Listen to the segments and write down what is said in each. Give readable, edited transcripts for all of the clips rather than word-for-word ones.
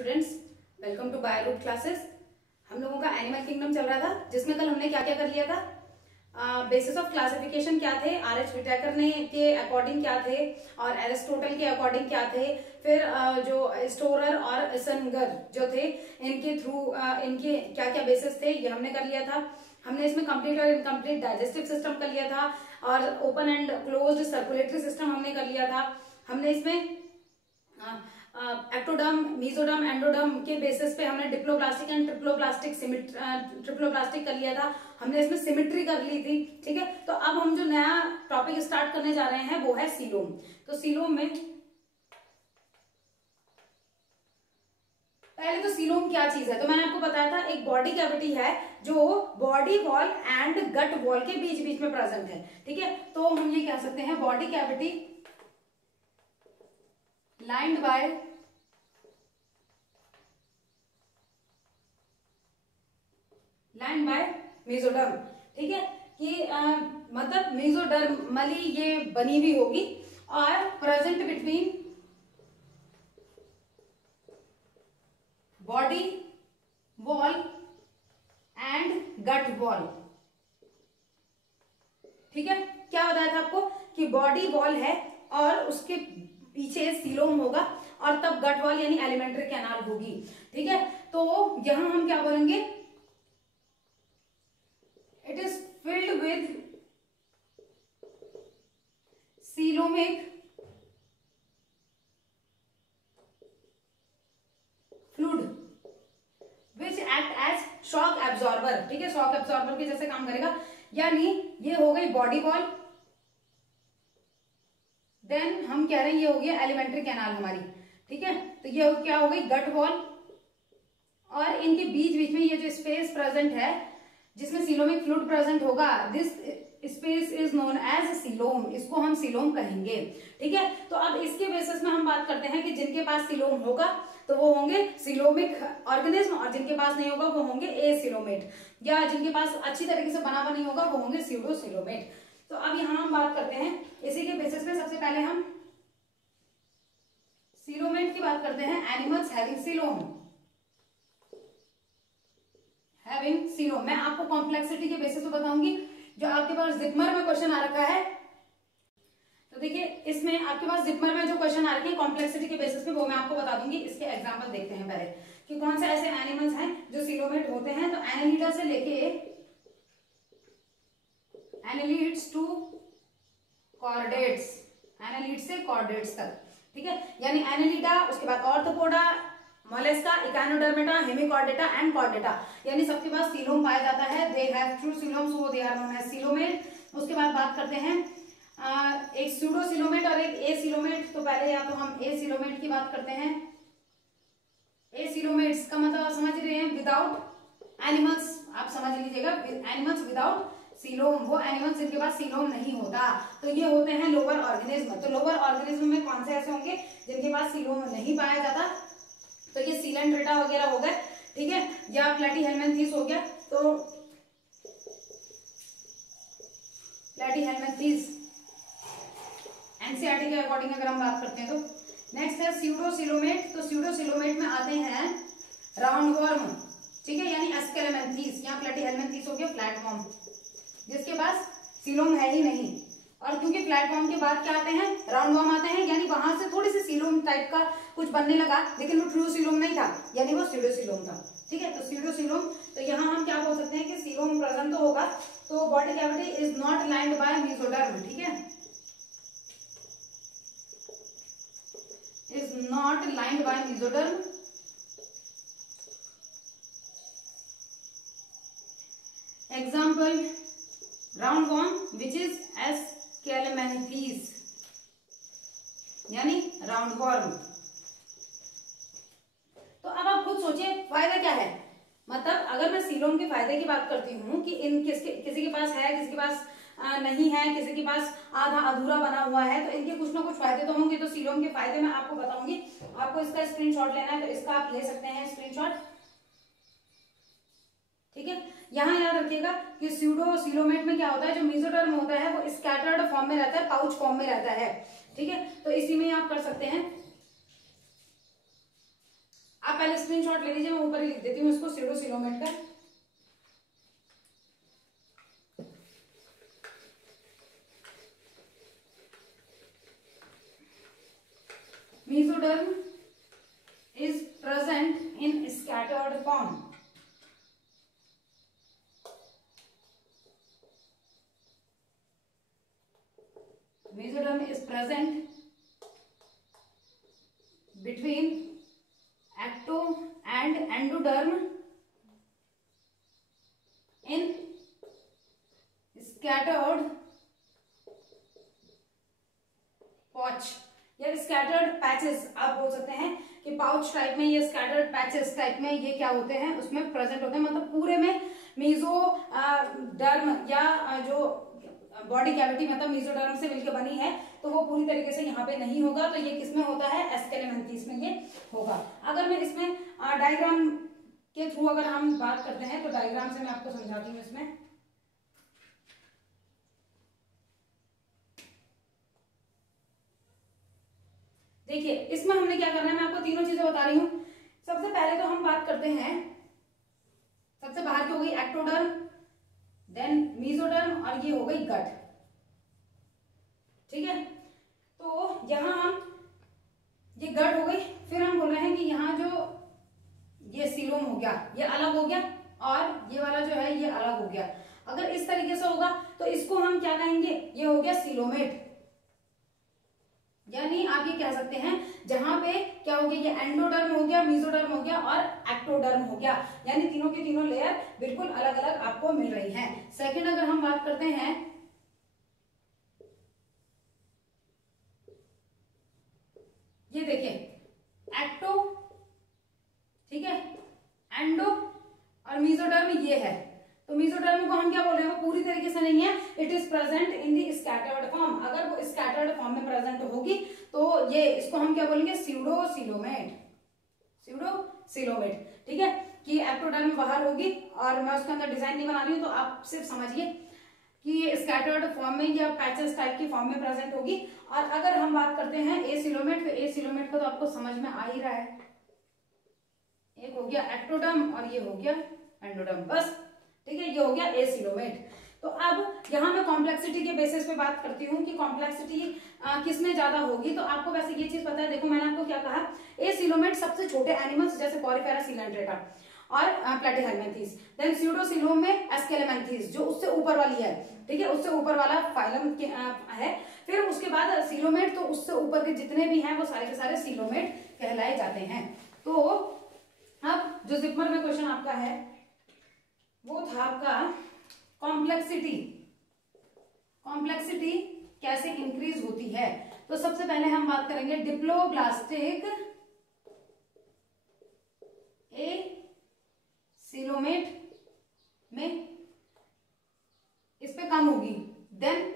Students, welcome to Bioroot classes. हम लोगों का एनिमल किंगडम चल रहा था, जिसमें कल हमने क्या क्या कर लिया था। बेसिस ऑफ क्लासिफिकेशन क्या थे, आर.एच. विटाकर ने के अकॉर्डिंग क्या थे और एरिस्टोटल के अकॉर्डिंग क्या थे। फिर जो स्टोरर और सनगर जो थे, इनके थ्रू इनके क्या क्या बेसिस थे, ये हमने कर लिया था। हमने इसमें कंप्लीट और इनकम्प्लीट डाइजेस्टिव सिस्टम कर लिया था और open and closed circulatory system हमने कर लिया था। हमने इसमें एक्टोडर्म, मेसोडर्म, एंडोडर्म के बेसिस पे हमने डिप्लोप्लास्टिक एंड ट्रिप्लोप्लास्टिक कर लिया था। हमने इसमें सिमेट्री कर ली थी। ठीक है, तो अब हम जो नया टॉपिक स्टार्ट करने जा रहे हैं वो है सीलोम। तो सीलोम में पहले तो सीलोम क्या चीज है, तो मैंने आपको बताया था एक बॉडी कैविटी है जो body wall and gut wall के बीच बीच में प्रेजेंट है। ठीक है, तो हम ये कह सकते हैं body cavity lined by mesoderm. ठीक है, कि मतलब मेसोडर्मली ये बनी हुई होगी और present between body wall and gut wall. ठीक है, क्या बताया था आपको कि बॉडी वॉल है और उसके पीछे सीलोम होगा और तब गट वॉल यानी एलिमेंट्री कैनाल होगी। ठीक है, तो यहां हम क्या बोलेंगे, it is filled with coelomic fluid which act as shock absorber. ठीक है, शॉक एब्जॉर्बर के जैसे काम करेगा, यानी ये हो गई बॉडी वॉल, देन हम कह रहे हैं ये हो गया एलिमेंट्री कैनाल हमारी। ठीक है, तो ये क्या हो गई गट वॉल, और इनके बीच बीच में ये जो स्पेस प्रेजेंट है जिसमें सीलोमिक फ्लूइड प्रेजेंट होगा, this space is known as coelom. इसको हम सीलोम कहेंगे। ठीक है, तो अब इसके बेसिस में हम बात करते हैं कि जिनके पास सीलोम होगा तो वो होंगे सीलोमिक ऑर्गेनिज्म और जिनके पास नहीं होगा वो होंगे एसीलोमेट, या जिनके पास अच्छी तरीके से बना हुआ नहीं होगा वो होंगे स्यूडोसीलोमेट। तो अब यहां हम बात करते हैं इसी के बेसिस पे। सबसे पहले हम सीलोमेट की बात करते हैं। Animals having coelom, having coelom. मैं आपको कॉम्प्लेक्सिटी के बेसिस पे बताऊंगी। जो आपके पास जिपमर में क्वेश्चन आ रखा है, तो देखिए इसमें आपके पास जिपमर में जो क्वेश्चन आ रखे हैं कॉम्प्लेक्सिटी के बेसिस पे, वो मैं आपको बता दूंगी। इसके एग्जांपल देखते हैं पहले कि कौन से ऐसे एनिमल्स हैं जो सीलोमेट होते हैं। तो एनालिडा से लेके एनालिड्स टू कॉर्डेट्स, एनालिड से कॉर्डेट्स तक। ठीक है, यानी एनालिडा, उसके बाद Arthropoda, Mollusca, Echinodermata, Hemichordata and Chordata, यानी सबके पास सीलोम पाया जाता है। They have true coelom, so they are known as coelomate. उसके बाद बात करते हैं एक स्यूडोसीलोमेट और एक एसीलोमेट। तो पहले या तो हम एसीलोमेट की बात करते हैं। एसीलोमेट्स का मतलब आप समझ रहे हैं विदाउट एनिमल्स, आप समझ लीजिएगा एनिमल्स विदाउट सीलोम, वो एनिमल्स जिनके पास सीलोम नहीं होता। तो ये होते हैं लोअर ऑर्गेनिज्म। तो लोअर ऑर्गेनिज्म में कौन से ऐसे होंगे जिनके पास सीलोम नहीं पाया जाता, तो ये सीलेंट्रेटा वगैरह हो गए। ठीक है, या प्लेटीहेल्मिन्थीस हो गया। तो प्लेटीहेल्मिन्थीस एनसीईआरटी के अकॉर्डिंग अगर हम बात करते हैं तो। नेक्स्ट है स्यूडोसीलोमेट। तो स्यूडोसीलोमेट में आते हैं राउंडवॉर्म, ठीक है, यानी एस्केलेमेंथीस या प्लेटीहेल्मिन्थीस हो गया फ्लैटवॉर्म, जिसके पास सीलोम है ही नहीं। और क्योंकि प्लेटफॉर्म के बाद क्या आते हैं, राउंडवॉर्म आते हैं, यानी वहां से थोड़ी सी सीलोम टाइप का कुछ बनने लगा, लेकिन वो ट्रू सीलोम नहीं था, यानी वो स्यूडोसीलोम था। ठीक है, तो स्यूडोसीलोम, तो यहाँ हम क्या बोल सकते हैं कि सीलोम प्रेजेंट तो होगा। तो body cavity is not lined by mesoderm. ठीक है, is not lined by mesoderm. Example roundworm which is Aschelminthes, यानी राउंडवॉर्म। तो अब आप खुद सोचिए फायदा क्या है। मतलब अगर मैं सीलोम के फायदे की बात करती हूँ कि इन किसी के पास है, किसी के पास नहीं है, किसी के पास आधा अधूरा बना हुआ है, तो इनके कुछ ना कुछ फायदे तो होंगे। तो सीलोम के फायदे मैं आपको बताऊंगी। आपको इसका स्क्रीनशॉट लेना है तो इसका आप ले सकते हैं स्क्रीनशॉट। ठीक है, यहां याद रखिएगा कि स्यूडोसीलोमेट में क्या होता है, जो मेसोडर्म होता है वो स्कैटर्ड फॉर्म में रहता है, पाउच फॉर्म में रहता है। ठीक है, तो इसी में आप कर सकते हैं। आप पहले स्क्रीनशॉट ले लीजिए, मैं ऊपर ही लिख देती हूँ इसको स्यूडोसिलोमेट का। Mesoderm is present in scattered form. Mesoderm is present between ecto and endoderm in scattered pouch या स्कैटर्ड पैचेस आप बोल सकते हैं कि पाउच टाइप में ये स्कैटर्ड पैचेस टाइप में ये क्या होते हैं, उसमें प्रेजेंट होते हैं। मतलब पूरे में मेसोडर्म या जो बॉडी कैविटी मतलब मेसोडर्म से मिलकर बनी है तो वो पूरी तरीके से यहाँ पे नहीं होगा। तो ये किसमें होता है, एस्केलेमेंथीस में ये होगा। अगर मैं इसमें डायग्राम के थ्रू अगर हम बात करते हैं तो डायग्राम से मैं आपको समझाती हूँ। इसमें देखिए, इसमें हमने क्या करना है, मैं आपको तीनों चीजें बता रही हूं। सबसे पहले तो हम बात करते हैं, सबसे बाहर की हो गई एक्टोडर्म, देन मेसोडर्म और ये हो गई गट। ठीक है, तो यहां हम ये गट हो गई, फिर हम बोल रहे हैं कि यहाँ जो ये सीलोम हो गया ये अलग हो गया और ये वाला जो है ये अलग हो गया। अगर इस तरीके से होगा तो इसको हम क्या कहेंगे, ये हो गया सीलोमेट। यानी आप ये कह सकते हैं जहां पे क्या हो गया, ये एंडोडर्म हो गया, मेसोडर्म हो गया और एक्टोडर्म हो गया। यानी तीनों की तीनों लेयर बिल्कुल अलग अलग आपको मिल रही हैं। सेकंड अगर हम बात करते हैं, ये देखिए एक्टो, ठीक है, एंडो और मेसोडर्म ये है। तो मेसोडर्म को हम क्या बोल रहे हैं, वो पूरी तरीके से नहीं है, it is present in the scattered form. अगर वो स्कैटर्ड फॉर्म में प्रेजेंट होगी तो ये इसको हम क्या बोलेंगे, स्यूडोसिलोमेट। स्यूडोसिलोमेट, ठीक है, कि एक्टोडर्म बाहर होगी और मैं उसके अंदर डिजाइन नहीं बना रही हूँ, तो आप सिर्फ समझिए कि ये स्कैटर्ड फॉर्म में या पैचेस टाइप की फॉर्म में प्रेजेंट होगी। और अगर हम बात करते हैं एसिलोमेट, तो एसिलोमेट का तो आपको समझ में आ ही रहा है, एक हो गया एक्टोडर्म और ये हो गया एंडोडर्म, बस। ठीक है, ये हो गया एसिलोमेट। तो अब यहाँ मैं कॉम्प्लेक्सिटी के बेसिस पे बात करती हूँ कि कॉम्प्लेक्सिटी किसमें ज्यादा होगी। तो आपको वैसे ये चीज पता है, देखो मैंने आपको क्या कहा, एसिलोमेट सबसे छोटे एनिमल्स जैसे पॉरीफेरा सिलेंड्रेटा और प्लेटिहेल्मिन्थीस, देन स्यूडोसिलोम में एस्केलेमेंथीस जो उससे ऊपर वाली है, ठीक है, उससे ऊपर वाला फाइलम है। फिर उसके बाद सीलोमेट, तो उससे ऊपर के जितने भी हैं वो सारे के सारे सीलोमेट कहलाए जाते हैं। तो अब जो जिपमर में क्वेश्चन आपका है वो था आपका कॉम्प्लेक्सिटी कैसे इंक्रीज होती है। तो सबसे पहले हम बात करेंगे डिप्लोब्लास्टिक एसिलोमेट में, इस पे कम होगी, then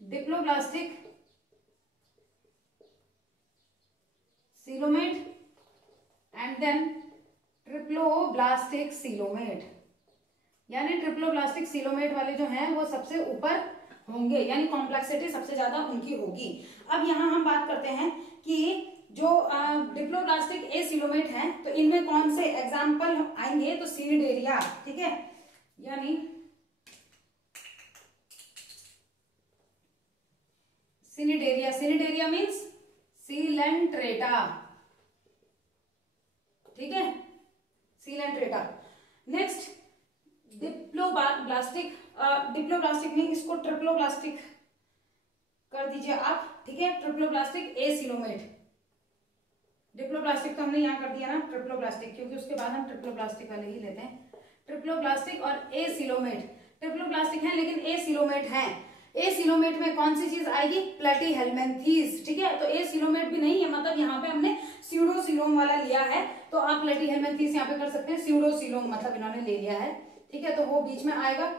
diploblastic coelomate and then triploblastic coelomate. यानी ट्रिप्लोब्लास्टिक सीलोमेट वाले जो हैं वो सबसे ऊपर होंगे, यानी कॉम्प्लेक्सिटी सबसे ज्यादा उनकी होगी। अब यहां हम बात करते हैं कि जो डिप्लोब्लास्टिक एसिलोमेट हैं तो इनमें कौन से एग्जाम्पल आएंगे, तो सीनिडेरिया, ठीक है, यानी सीनिडेरिया मीन्स सीलेंट्रेटा, ठीक है, सीलेंट्रेटा। नेक्स्ट डिप्लोब्लास्टिक नहीं, इसको ट्रिप्लोब्लास्टिक कर दीजिए आप, ठीक है, ट्रिप्लोब्लास्टिक एसिलोमेट। डिप्लोब्लास्टिक तो हमने यहाँ कर दिया ना ट्रिप्लोब्लास्टिक, क्योंकि उसके बाद हम ट्रिप्लोब्लास्टिक वाले ही लेते हैं। ट्रिप्लोब्लास्टिक और एसिलोमेट, ट्रिप्लोब्लास्टिक है लेकिन एसिलोमेट है। एसिलोमेट में कौन सी चीज आएगी, प्लेटिहेल्मिन्थीस, ठीक है। तो एसिलोमेट भी नहीं है, मतलब यहाँ पे हमने स्यूडोसिलोम वाला लिया है, तो आप प्लेटिहेल्मिन्थीस यहाँ पे कर सकते हैं, स्यूडोसिलोम मतलब इन्होंने ले लिया है, ठीक है, तो वो बीच में आएगा।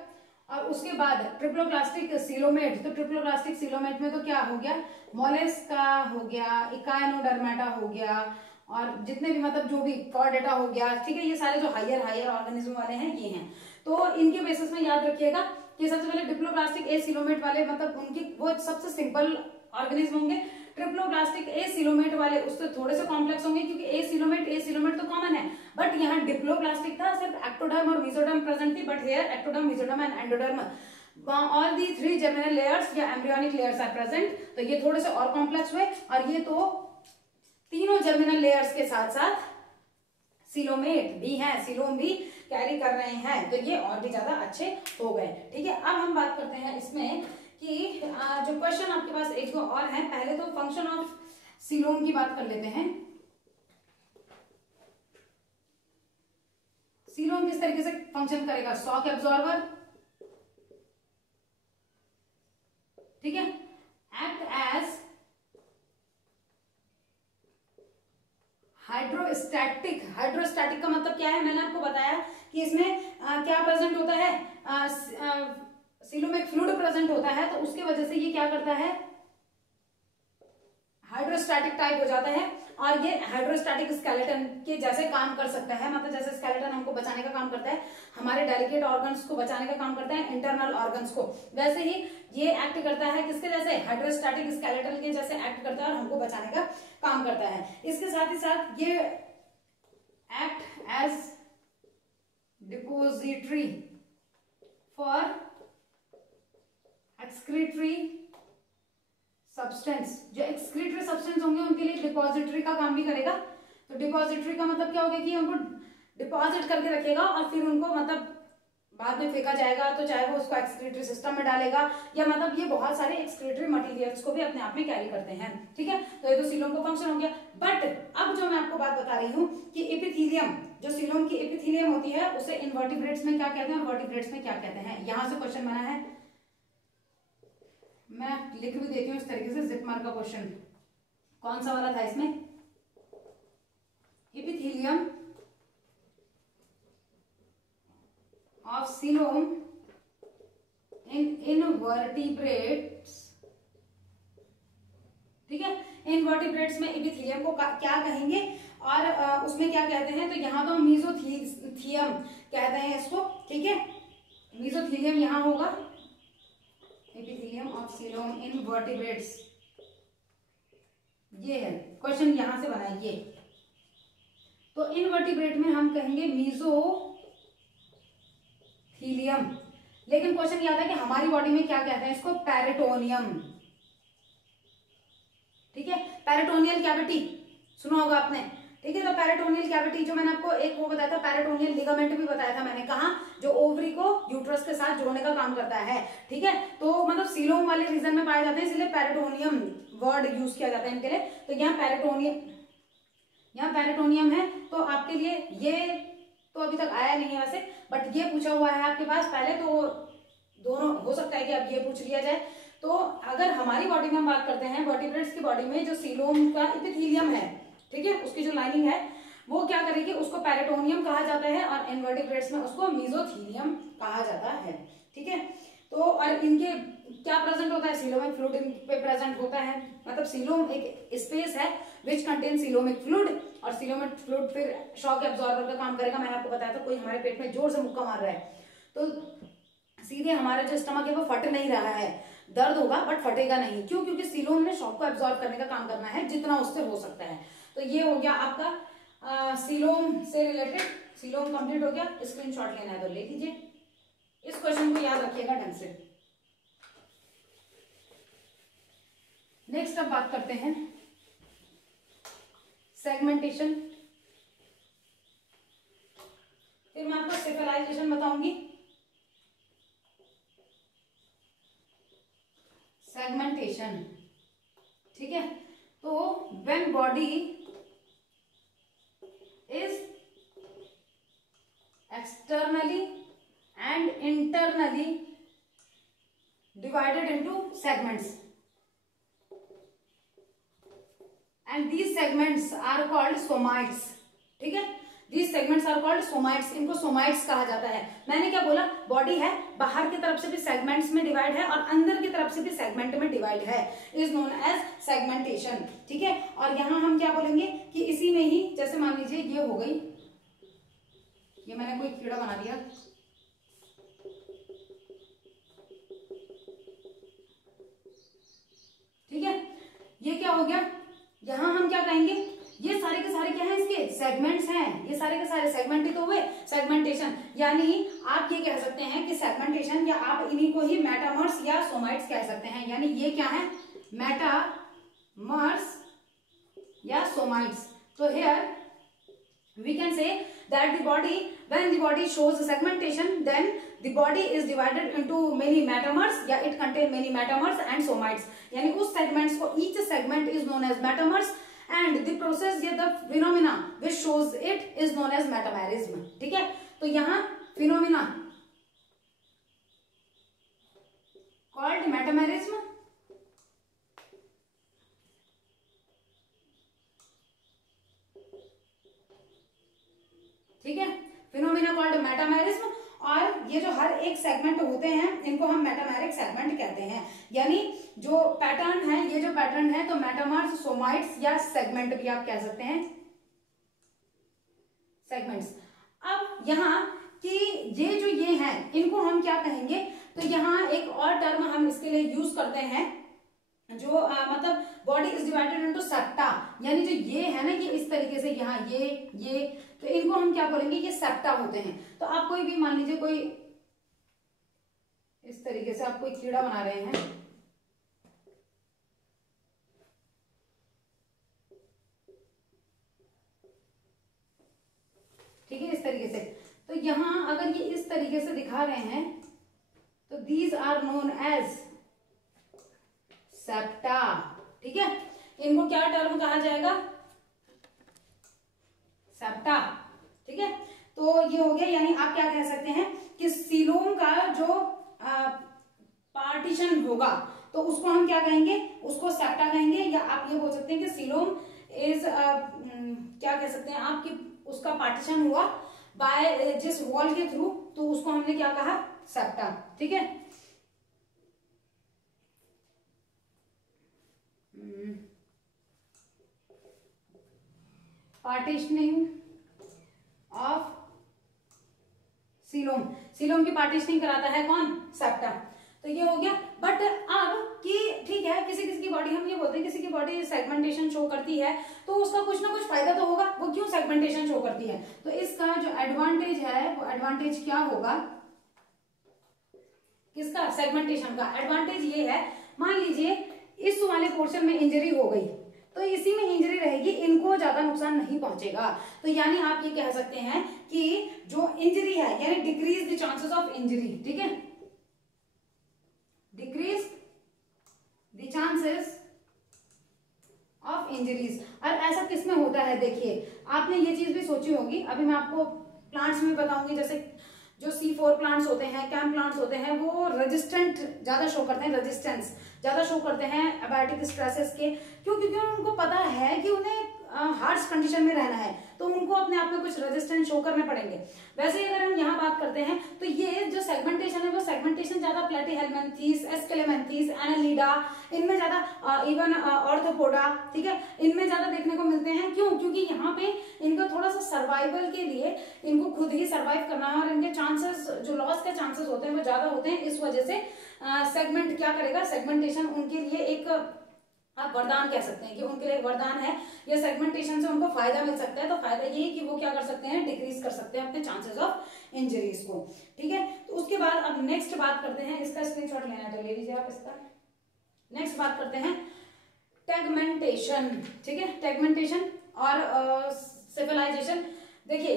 और उसके बाद ट्रिप्लोब्लास्टिक सीलोमेट, तो ट्रिप्लोब्लास्टिक सीलोमेट में तो क्या हो गया, मोलेस्का हो गया, इकाइनोडर्मेटा हो गया, और जितने भी मतलब जो भी कॉर्डेटा हो गया, ठीक है, ये सारे जो हायर ऑर्गेनिज्म वाले हैं ये हैं। तो इनके बेसिस में याद रखिएगा कि सबसे पहले डिप्लोब्लास्टिक एसिलोमेट वाले मतलब उनकी वो सबसे सिंपल ऑर्गेनिज्म होंगे। ट्रिप्लोब्लास्टिक एसिलोमेट वाले उससे थोड़े से कॉम्प्लेक्स होंगे, क्योंकि एसिलोमेट तो कॉमन है, बट यहाँ डिप्लोब्लास्टिक था, सिर्फ एक्टोडर्म और मेसोडर्म प्रेजेंट थी, but here ectoderm, mesoderm and endoderm all the 3 germinal layers या एम्ब्रियोनिक लेयर्स आर प्रेजेंट। तो ये थोड़े से और कॉम्प्लेक्स हुए, और ये तो तीनों जर्मिनल लेयर्स के साथ साथ सिलोमेट भी हैं, सिलोम भी कैरी कर रहे हैं, तो ये और भी ज्यादा अच्छे हो गए। ठीक है, अब हम बात करते हैं इसमें कि जो क्वेश्चन आपके पास एक दो और हैं। पहले तो फंक्शन ऑफ सिलोम की बात कर लेते हैं। सिलोम किस तरीके से फंक्शन करेगा? शॉक एब्जॉर्बर, ठीक है, एक्ट एज हाइड्रोस्टैटिक। हाइड्रोस्टैटिक का मतलब क्या है? मैंने आपको बताया कि इसमें क्या प्रेजेंट होता है, सिलोमिक फ्लूइड प्रेजेंट होता है, तो उसके वजह से ये क्या करता है, हाइड्रोस्टैटिक टाइप हो जाता है, और ये हाइड्रोस्टैटिक स्केलेटन के जैसे काम कर सकता है। मतलब जैसे स्केलेटन हमको बचाने का काम करता है, हमारे डेलिकेट ऑर्गन्स को बचाने का काम करता है, इंटरनल ऑर्गन्स को, वैसे ही ये एक्ट करता है किसके जैसे? हाइड्रोस्टैटिक स्केलेटन के जैसे एक्ट करता है और हमको बचाने का काम करता है। इसके साथ ही साथ ये act as depository for excretory substance. जो एक्सक्रीटरी सब्सटेंस होंगे उनके लिए डिपॉजिटरी का काम भी करेगा। तो डिपॉजिटरी का मतलब क्या हो गया कि उनको डिपॉजिट करके रखेगा और फिर उनको मतलब बाद में फेंका जाएगा, तो चाहे वो उसको एक्सक्रीटरी सिस्टम में डालेगा, या मतलब ये बहुत सारे एक्सक्रीटरी मटेरियल्स को भी अपने आप में कैरी करते हैं। ठीक है, तो ये तो सीलोम का फंक्शन हो गया। बट अब जो मैं आपको बात बता रही हूँ कि एपिथीलियम, जो सीलोम की एपिथीलियम होती है, उसे इनवर्टिब्रेट्स में क्या कहते हैं और वर्टिब्रेट्स में क्या कहते हैं, यहां से क्वेश्चन बना है। मैं लिख भी देती हूँ इस तरीके से, जिप मार का क्वेश्चन कौन सा वाला था इसमें? Epithelium of coelom in invertebrates. ठीक है, इनवर्टिब्रेट्स में एपिथेलियम को क्या कहेंगे और उसमें क्या कहते हैं? तो यहाँ तो मीजोथीलियम कहते हैं इसको। ठीक है, मीजोथीलियम यहाँ होगा, epithelium of coelom in vertebrates, ये है क्वेश्चन, यहां से बना ये। तो इनवर्टिब्रेट में हम कहेंगे मीजोथीलियम, लेकिन क्वेश्चन क्या था कि हमारी बॉडी में क्या कहते हैं इसको? पेरिटोनियम। ठीक है, पेरिटोनियल कैविटी सुना होगा आपने। ठीक है, तो पेरिटोनियल कैविटी जो मैंने आपको एक वो बताया था, पेरिटोनियल लिगामेंट भी बताया था मैंने, कहा जो ओवरी को यूट्रस के साथ जोड़ने का काम करता है। ठीक है, तो मतलब सीलोम वाले रीजन में पाए जाते हैं, इसलिए पेरिटोनियम वर्ड यूज किया जाता है इनके लिए। तो यहाँ पेरिटोनियम है। तो आपके लिए ये तो अभी तक आया नहीं है वैसे, बट ये पूछा हुआ है आपके पास पहले, तो दोनों हो सकता है कि अब ये पूछ लिया जाए। तो अगर हमारी बॉडी में हम बात करते हैं, वर्टिब्रेट्स की बॉडी में जो सीलोम का एपिथेलियम है, ठीक है, उसकी जो लाइनिंग है वो क्या करेगी? उसको पेरिटोनियम कहा जाता है, और इनवर्टिब्रेट्स में उसको मीजोथीलियम कहा जाता है। ठीक है, तो और इनके क्या प्रेजेंट होता है? सीलोमिक फ्लूइड इन पे प्रेजेंट होता है। मतलब सीलोम एक स्पेस है विच कंटेन सीलोमिक फ्लूइड, और सीलोमिक फ्लूइड फिर शॉक एब्जॉर्बर का काम करेगा। मैंने आपको बताया था, कोई हमारे पेट में जोर से मुक्का मार रहा है तो सीधे हमारा जो स्टमक है वो फट नहीं रहा है, दर्द होगा बट फटेगा नहीं। क्यों? क्योंकि सीलोम ने शॉक को एब्जॉर्ब करने का काम करना है जितना उससे हो सकता है। तो ये हो गया आपका सीलोम से रिलेटेड। सीलोम कंप्लीट हो गया, स्क्रीनशॉट लेना है तो ले लीजिए। इस क्वेश्चन को याद रखिएगा ढंग से। नेक्स्ट अब बात करते हैं सेगमेंटेशन। फिर मैं आपको सेफलाइजेशन बताऊंगी। सेगमेंटेशन, ठीक है, तो when body is externally and internally divided into segments and these segments are called somites. ठीक है, these segments are called somites. इनको somites कहा जाता है। मैंने क्या बोला? बॉडी है, बाहर की तरफ से भी सेगमेंट्स में डिवाइड है और अंदर की तरफ से भी सेगमेंट में डिवाइड है, इज नोन एज सेगमेंटेशन। ठीक है, और यहां हम क्या बोलेंगे कि इसी में ही, जैसे मान लीजिए ये हो गई, ये मैंने कोई कीड़ा बना दिया, ठीक है, ये क्या हो गया, यहां हम क्या कहेंगे, ये सारे के सारे क्या हैं, इसके सेगमेंट्स हैं, ये सारे के सारे सेगमेंट ही तो हुए, सेगमेंटेशन। यानी आप ये कह सकते हैं कि सेगमेंटेशन, या आप इन्हीं को ही मेटामर्स या सोमाइट्स कह सकते हैं। यानी ये क्या है, मेटामर्स या सोमाइट्स। तो here we can say that the body, when the body shows segmentation, then the body is divided into many metamers, या it contain many metamers and somites। यानी उस segments को, each segment is known as metamers and the process या the phenomena which shows it is known as metamerism। ठीक है, तो यहाँ phenomena called metamerism, ठीक है, फिनोमिना कॉल्ड मेटामेरिज्म। और ये जो हर एक सेगमेंट होते हैं इनको हम मेटामेरिक सेगमेंट कहते हैं। यानी जो पैटर्न है, ये जो पैटर्न है, तो मेटामर्स, सोमाइट्स या सेगमेंट भी आप कह सकते हैं, सेगमेंट्स। अब यहाँ कि ये जो ये हैं इनको हम क्या कहेंगे, तो यहाँ एक और टर्म हम इसके लिए यूज करते हैं, जो मतलब body is divided into septa. यानी जो ये है ना, ये इस तरीके से यहाँ ये तो इनको हम क्या बोलेंगे, ये सेप्टा होते हैं। तो आप कोई भी मान लीजिए, कोई इस तरीके से आप कोई कीड़ा बना रहे हैं, ठीक है, इस तरीके से। तो यहां अगर ये इस तरीके से दिखा रहे हैं तो these are known as septa. ठीक है, इनको क्या टर्म कहा जाएगा, सेप्टा। ठीक है, तो ये हो गया। यानी आप क्या कह सकते हैं कि सीलोम का जो पार्टीशन होगा तो उसको हम क्या कहेंगे, उसको सेप्टा कहेंगे। या आप ये बोल सकते हैं कि सीलोम इज क्या कह सकते हैं आप, कि उसका पार्टीशन हुआ बाय जिस वॉल के थ्रू, तो उसको हमने क्या कहा, सेप्टा। ठीक है, पार्टीशनिंग ऑफ सीलोम, सीलोम की पार्टीशनिंग कराता है कौन, सेप्टा। तो ये हो गया। बट अब कि ठीक है, किसी किसी की बॉडी, हम ये बोलते हैं किसी की बॉडी सेगमेंटेशन शो करती है तो उसका कुछ ना कुछ फायदा तो होगा। वो क्यों सेगमेंटेशन शो करती है, तो इसका जो एडवांटेज है वो एडवांटेज क्या होगा, किसका, सेगमेंटेशन का। एडवांटेज ये है, मान लीजिए इस वाले पोर्शन में इंजरी हो गई तो इसी में इंजरी रहेगी, इनको ज्यादा नुकसान नहीं पहुंचेगा। तो यानी आप ये कह सकते हैं कि जो इंजरी है, यानी decrease the chances of injury. ठीक है, decrease the chances of injuries. और ऐसा किसमें होता है, देखिए आपने ये चीज भी सोची होगी, अभी मैं आपको प्लांट्स में बताऊंगी। जैसे जो C4 प्लांट्स होते हैं, कैम प्लांट्स होते हैं, वो रेजिस्टेंट ज्यादा शो करते हैं, रेजिस्टेंस ज्यादा शो करते हैं एबायोटिक स्ट्रेसेस के। क्यों, क्योंकि उनको पता है कि उन्हें हार्श कंडीशन में रहना है, तो उनको अपने आप में कुछ रेजिस्टेंस शो करने पड़ेंगे। वैसे ही अगर हम यहाँ बात करते हैं तो ये जो सेगमेंटेशन है वो सेगमेंटेशन ज्यादा प्लेटीहेल्मिन्थीस, एस्केलेमेंथीस, एनालिडा, इनमें ज्यादा, इवन ऑर्थोपोडा, ठीक है, इनमें ज्यादा देखने को मिलते हैं। क्यों, क्योंकि यहाँ पे इनका थोड़ा सा सर्वाइवल के लिए इनको खुद ही सर्वाइव करना है और इनके चांसेस, जो लॉस के चांसेस होते हैं वो ज्यादा होते हैं। इस वजह से सेगमेंट क्या करेगा, सेगमेंटेशन उनके लिए एक आप वरदान कह सकते हैं कि उनके लिए वरदान है। ये सेगमेंटेशन से उनको फायदा मिल सकता है। तो फायदा ये कि वो क्या कर सकते हैं, डिक्रीज कर सकते हैं अपने चांसेस ऑफ इंजरीज को। ठीक है, तो उसके बाद अब नेक्स्ट बात करते हैं, इसका स्क्रीनशॉट लेना है तो ले लीजिए आप इसका। नेक्स्ट बात करते हैं टेगमेंटेशन। ठीक है, टेगमेंटेशन और सिविलाइजेशन। देखिए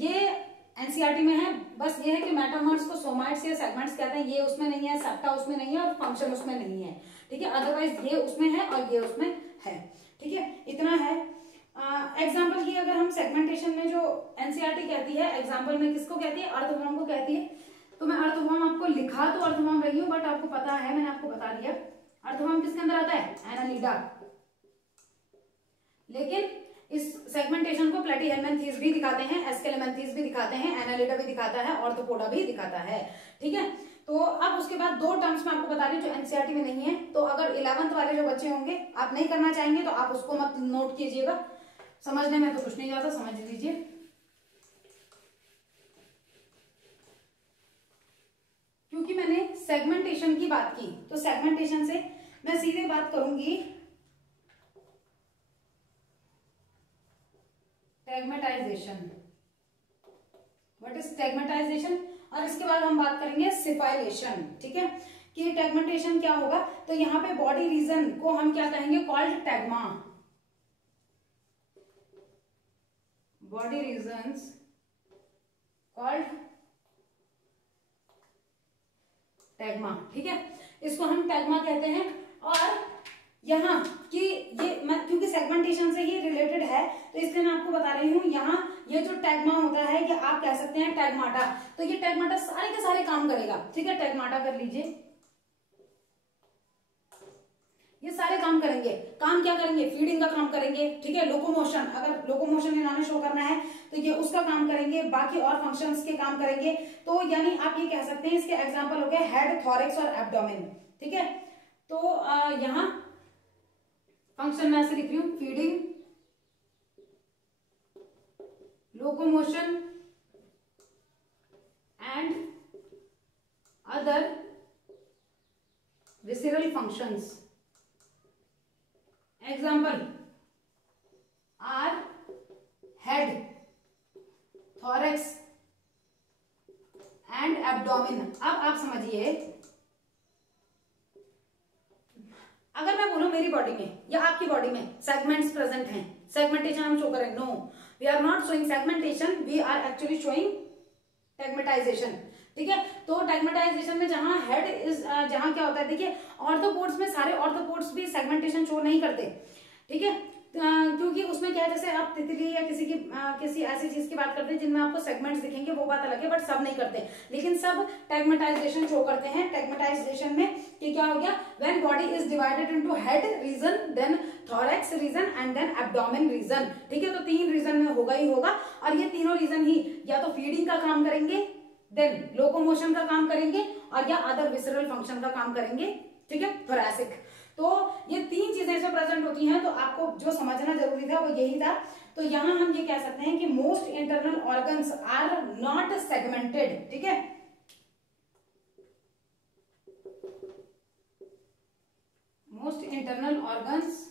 ये एनसीईआरटी में है, बस ये है कि मेटामर्स को सोमाइट्स या सेगमेंट्स कहते हैं, ये उसमें नहीं है, सेप्टा उसमें नहीं है और फंक्शन उसमें नहीं है। ठीक है, अदरवाइज ये उसमें है और ये उसमें है। ठीक है, इतना है। एग्जाम्पल की अगर हम सेगमेंटेशन में जो एनसीईआरटी कहती है, एग्जाम्पल में किसको कहती है, अर्थवॉर्म को कहती है। तो मैं अर्थवॉर्म आपको लिखा तो अर्थवॉर्म रही हूँ, बट आपको पता है, मैंने आपको बता दिया अर्थवॉर्म किसके अंदर आता है, एनालिडा। लेकिन इस सेगमेंटेशन को प्लेटीहेल्मिन्थीस भी दिखाते हैं, एस्केलेमेंथीस भी दिखाते हैं, एनालिडा भी दिखाता है, ऑर्थोपोडा भी दिखाता है। ठीक है, तो अब उसके बाद दो टर्म्स मैं आपको बता रही हूँ जो एनसीईआरटी में नहीं है। तो अगर 11th वाले जो बच्चे होंगे, आप नहीं करना चाहेंगे तो आप उसको मत नोट कीजिएगा, समझने में तो कुछ नहीं जाता, समझ लीजिए। क्योंकि मैंने सेगमेंटेशन की बात की तो सेगमेंटेशन से मैं सीधे बात करूंगी टेगमेटाइजेशन, व्हाट इज टेगमेटाइजेशन। और इसके बाद हम बात करेंगे सिफाइलेशन, ठीक है, कि टेगमेंटेशन क्या होगा। तो यहाँ पे बॉडी रीजन को हम क्या कहेंगे, कॉल्ड टेगमा, बॉडी रीजन्स कॉल्ड टेगमा, ठीक है, इसको हम टेगमा कहते हैं। और यहाँ कि ये मैं क्योंकि सेगमेंटेशन से ही रिलेटेड है तो इसलिए मैं आपको बता रही हूँ, यहाँ ये जो टेगमा होता है ये आप कह सकते हैं टेगमाटा। तो ये टेगमाटा सारे के सारे काम करेगा, ठीक है, टेगमाटा कर लीजिए, ये सारे काम करेंगे। काम क्या करेंगे, फीडिंग का काम करेंगे, ठीक है, लोकोमोशन, अगर लोकोमोशन इन्होंने शो करना है तो ये उसका काम करेंगे, बाकी और फंक्शंस के काम करेंगे। तो यानी आप ये कह सकते हैं, इसके एग्जांपल हो गए हेड, थॉरेक्स और एब्डोमेन, ठीक है। तो यहाँ फंक्शन मैं ऐसे लिख रही हूं, feeding, locomotion and other visceral functions. Example are head, thorax and abdomen. अब आप समझिए, अगर मैं बोलूं मेरी बॉडी में या आपकी बॉडी में सेगमेंट्स प्रेजेंट हैं, सेगमेंटेशन हम शो करें, no we are not showing segmentation, we are actually showing tagmatization, ठीक है। तो टेगमेटाइजेशन में जहां हेड इज, जहां क्या होता है, देखिए ऑर्थोपोड्स में सारे ऑर्थोपोड्स भी सेगमेंटेशन शो नहीं करते, ठीक है, क्योंकि उसमें क्या है, जैसे आप तितली या किसी ऐसी चीज की बात करते हैं जिनमें आपको सेगमेंट्स दिखेंगे, वो बात अलग है, बट सब नहीं करते, लेकिन सब टेगमेटाइजेशन शो करते हैं। टेगमेटाइजेशन में कि क्या हो गया, when body is divided into head region, then thorax region and then abdomen region, ठीक है। तो 3 रीजन में होगा ही होगा, और ये तीनों रीजन ही या तो फीडिंग का काम करेंगे, देन लोकोमोशन का काम करेंगे, और या अदर विसरल फंक्शन का काम करेंगे, ठीक है, थोरैसिक। तो ये 3 चीजें इसमें प्रेजेंट होती हैं, तो आपको जो समझना जरूरी था वो यही था। तो यहां हम ये कह सकते हैं कि most internal organs are not segmented, ठीक है, most internal organs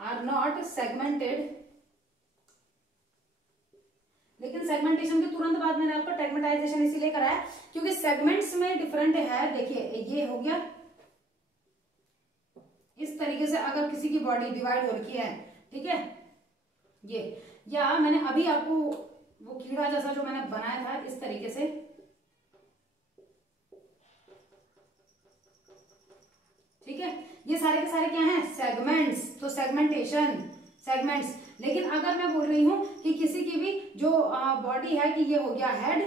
are not segmented. लेकिन सेगमेंटेशन के तुरंत बाद मैंने आपको टेगमेटाइजेशन इसीलिए कराया क्योंकि सेगमेंट्स में डिफरेंट है। देखिए ये हो गया इस तरीके से, अगर किसी की बॉडी डिवाइड हो रखी है, ठीक है, ये, या मैंने अभी आपको वो कीड़ा जैसा जो मैंने बनाया था इस तरीके से, ठीक है, ये सारे के सारे क्या हैं, सेगमेंट्स। तो सेगमेंटेशन, सेगमेंट्स। लेकिन अगर मैं बोल रही हूं कि किसी की भी जो बॉडी है कि ये हो गया हेड,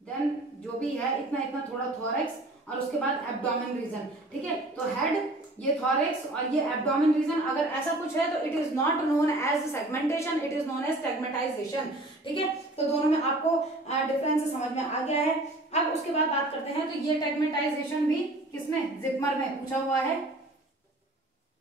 देन जो भी है इतना इतना थोड़ा थोरैक्स, और उसके बाद एब्डोमेन रीजन, ठीक है। तो हेड, ये थोरैक्स और ये एब्डोमेन रीजन, अगर ऐसा कुछ है तो it is not known as segmentation, it is known as tagmatization, ठीक है। तो दोनों में आपको डिफरेंस समझ में आ गया है। अब उसके बाद बात करते हैं, तो ये टेगमेटाइजेशन भी किसमें, जिपमर में पूछा हुआ है।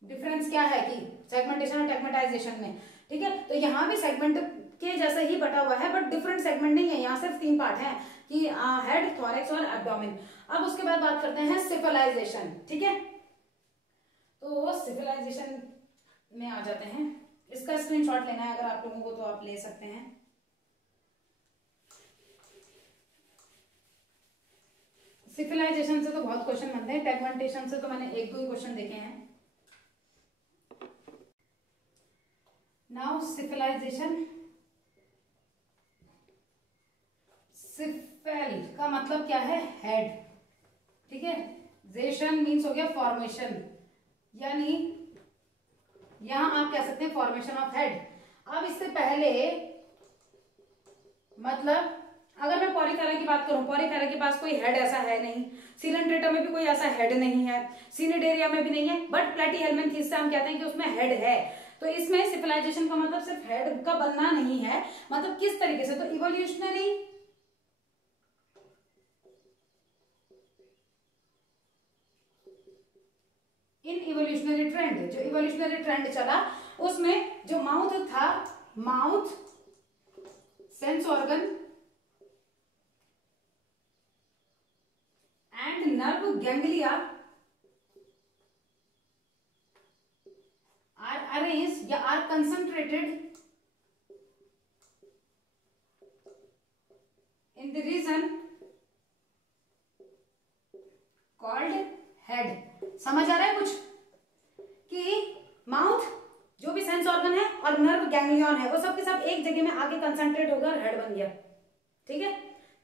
डिफरेंस क्या है कि सेगमेंटेशन और टेगमेटाइजेशन में, ठीक है। तो यहाँ भी सेगमेंट के जैसा ही बटा हुआ है, बट डिफरेंट सेगमेंट नहीं है, यहाँ सिर्फ 3 पार्ट हैं कि हेड, थोरैक्स और एब्डोमेन। अब उसके बाद बात करते हैं सिफिलाइजेशन, ठीक है। तो सिफिलाइजेशन में आ जाते हैं, इसका स्क्रीनशॉट लेना है अगर आप लोगों को तो आप ले सकते हैं। सिफिलाइजेशन से तो बहुत क्वेश्चन बनते हैं, टेगमेंटेशन से तो मैंने 1-2 ही क्वेश्चन देखे हैं। नाउ सिफिलाइजेशन, सिफेल का मतलब क्या है, हेड, ठीक है। जेशन मीन्स हो गया फॉर्मेशन, यानी यहां आप कह सकते हैं फॉर्मेशन ऑफ हेड। अब इससे पहले मतलब अगर मैं पॉलीफेरा की बात करूं, पॉलीफेरा के पास कोई हेड ऐसा है नहीं, सिलेंड्रेटा में भी कोई ऐसा हेड नहीं है, सिनेडेरिया में भी नहीं है, बट प्लेटीहेल्मिन्थीस से हम कहते हैं कि उसमें हेड है। तो इसमें सिफिलाइजेशन का मतलब सिर्फ हेड का बनना नहीं है, मतलब किस तरीके से, तो इवोल्यूशनरी इन इवोल्यूशनरी ट्रेंड, जो इवोल्यूशनरी ट्रेंड चला उसमें जो माउथ था, mouth sense organ and nerve ganglia are arranged या are concentrated in the region called head. समझ आ रहा है कुछ कि माउथ जो भी सेंस ऑर्गन है और नर्व गैंग्लियन है वो सब के सब एक जगह में आके कंसंट्रेट होकर हेड बन गया। ठीक है,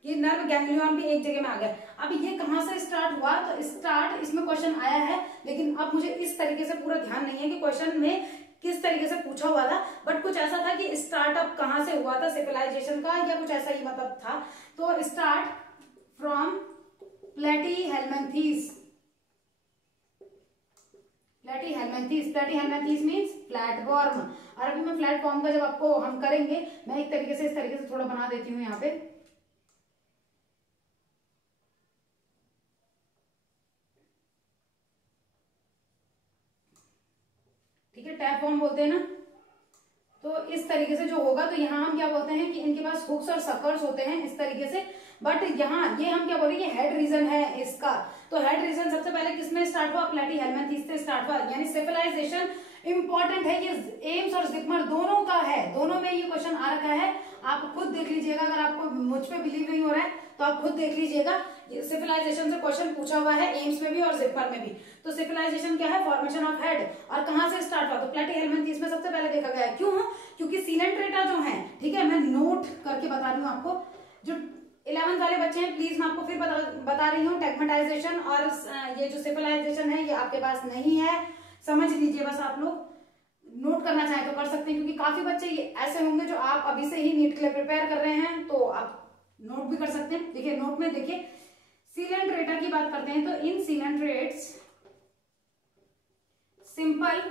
ये नर्व गैंग्लियन भी एक जगह में आ गया। अब ये कहां से स्टार्ट हुआ, तो स्टार्ट इसमें क्वेश्चन आया है, लेकिन अब मुझे इस तरीके से पूरा ध्यान नहीं है कि क्वेश्चन में किस तरीके से पूछा हुआ था, बट कुछ ऐसा था कि स्टार्टअप कहां से हुआ था सिविलाइजेशन का, या कुछ ऐसा ही मतलब था। तो start from Platyhelminthes. Platyhelminthes means platform. और अभी मैं प्लेटफॉर्म का जब आपको हम करेंगे, मैं एक तरीके से इस तरीके से थोड़ा बना देती हूँ यहाँ पे। ठीक है, टैप फॉर्म बोलते हैं ना, तो इस तरीके से जो होगा, तो यहाँ हम क्या बोलते हैं कि इनके पास हुक्स और सकर्स होते हैं इस तरीके से। बट यहाँ ये हम क्या बोल रहे हैं, हेड रीजन है इसका। तो हेड रीजन सबसे पहले किसमें स्टार्ट हुआ, प्लेटीहेल्मिन्थीज से स्टार्ट हुआ। यानी सिविलाइजेशन इंपॉर्टेंट है, ये एम्स और जिपमर दोनों का है, दोनों में ये क्वेश्चन आ रखा है। आप खुद देख लीजिएगा, अगर आपको मुझ पे बिलीव नहीं हो रहा है तो आप खुद देख लीजिएगा। सिविलाइजेशन से क्वेश्चन पूछा हुआ है एम्स में भी और जिपमर में भी। तो सिविलाइजेशन क्या है, फॉर्मेशन ऑफ हेड, और कहां से स्टार्ट हुआ, तो प्लेटीहेल्मिन्थीज में सबसे पहले देखा गया। क्यों, क्योंकि सीलेंट्रेटा जो है, ठीक है, मैं नोट करके बता रही हूँ आपको। जो 11th वाले बच्चे हैं, प्लीज मैं आपको फिर बता रही हूँ, टेग्मेटाइजेशन और ये जो सिविलाइजेशन है ये आपके पास नहीं है, समझ लीजिए। बस आप लोग नोट करना चाहे तो कर सकते हैं, क्योंकि काफी बच्चे ये ऐसे होंगे जो आप अभी से ही नीट के लिए प्रिपेयर कर रहे हैं, तो आप नोट भी कर सकते हैं। देखिए नोट में देखिए, सीलेंट्रेटा की बात करते हैं, तो in coelenterates simple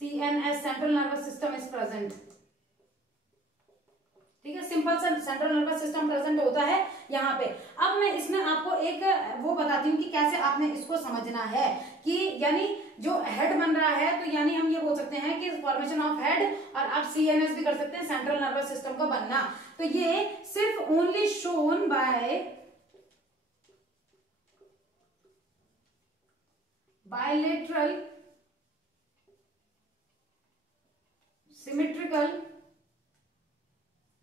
CNS central nervous system is present. ठीक है, simple central nervous system present होता है यहाँ पे। अब मैं इसमें आपको एक वो बताती हूँ कि कैसे आपने इसको समझना है, कि यानी जो हेड बन रहा है, तो यानी हम ये बोल सकते हैं कि फॉर्मेशन ऑफ हेड, और आप CNS भी कर सकते हैं, सेंट्रल नर्वस सिस्टम का बनना। तो ये सिर्फ only shown by bilateral symmetrical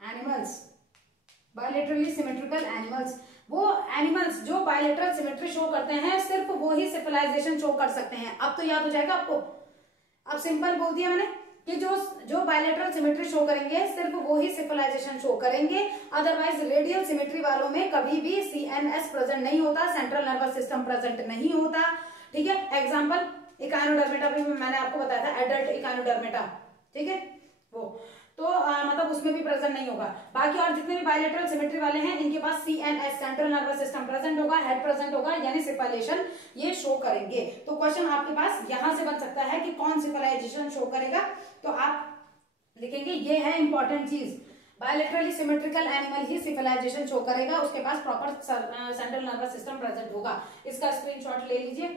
animals. Bilaterally symmetrical animals, वो एनिमल्स जो बायलेटरल सिमेट्री शो करते हैं, सिर्फ वो ही सिविलाइजेशन शो कर सकते हैं। अब तो याद हो जाएगा आपको, अब सिंपल बोल दिया मैंने कि जो बायलेटरल सिमेट्री शो करेंगे सिर्फ वो ही सिविलाइजेशन शो करेंगे। अदरवाइज रेडियल सिमेट्री वालों में कभी भी CNS प्रेजेंट नहीं होता, सेंट्रल नर्वस सिस्टम प्रेजेंट नहीं होता। ठीक है, एग्जाम्पल इकाइनोडर्मेटा भी मैंने आपको बताया था, एडल्ट इकाइनोडर्मेटा, ठीक है, वो तो मतलब उसमें भी प्रेजेंट नहीं होगा। बाकी और जितने भी बायलेटरल सिमेट्री वाले हैं, इनके पास CNS central nervous system present होगा, हेड प्रेजेंट होगा, यानी सिविलाइजेशन ये शो करेंगे। तो क्वेश्चन आपके पास यहां से बन सकता है कि कौन सिविलाइजेशन शो करेगा, तो आप लिखेंगे ये है इंपॉर्टेंट चीज, बायलेटरली सिमेट्रिकल एनिमल ही सिविलाइजेशन शो करेगा, उसके पास proper central nervous system present होगा। इसका स्क्रीनशॉट ले लीजिए।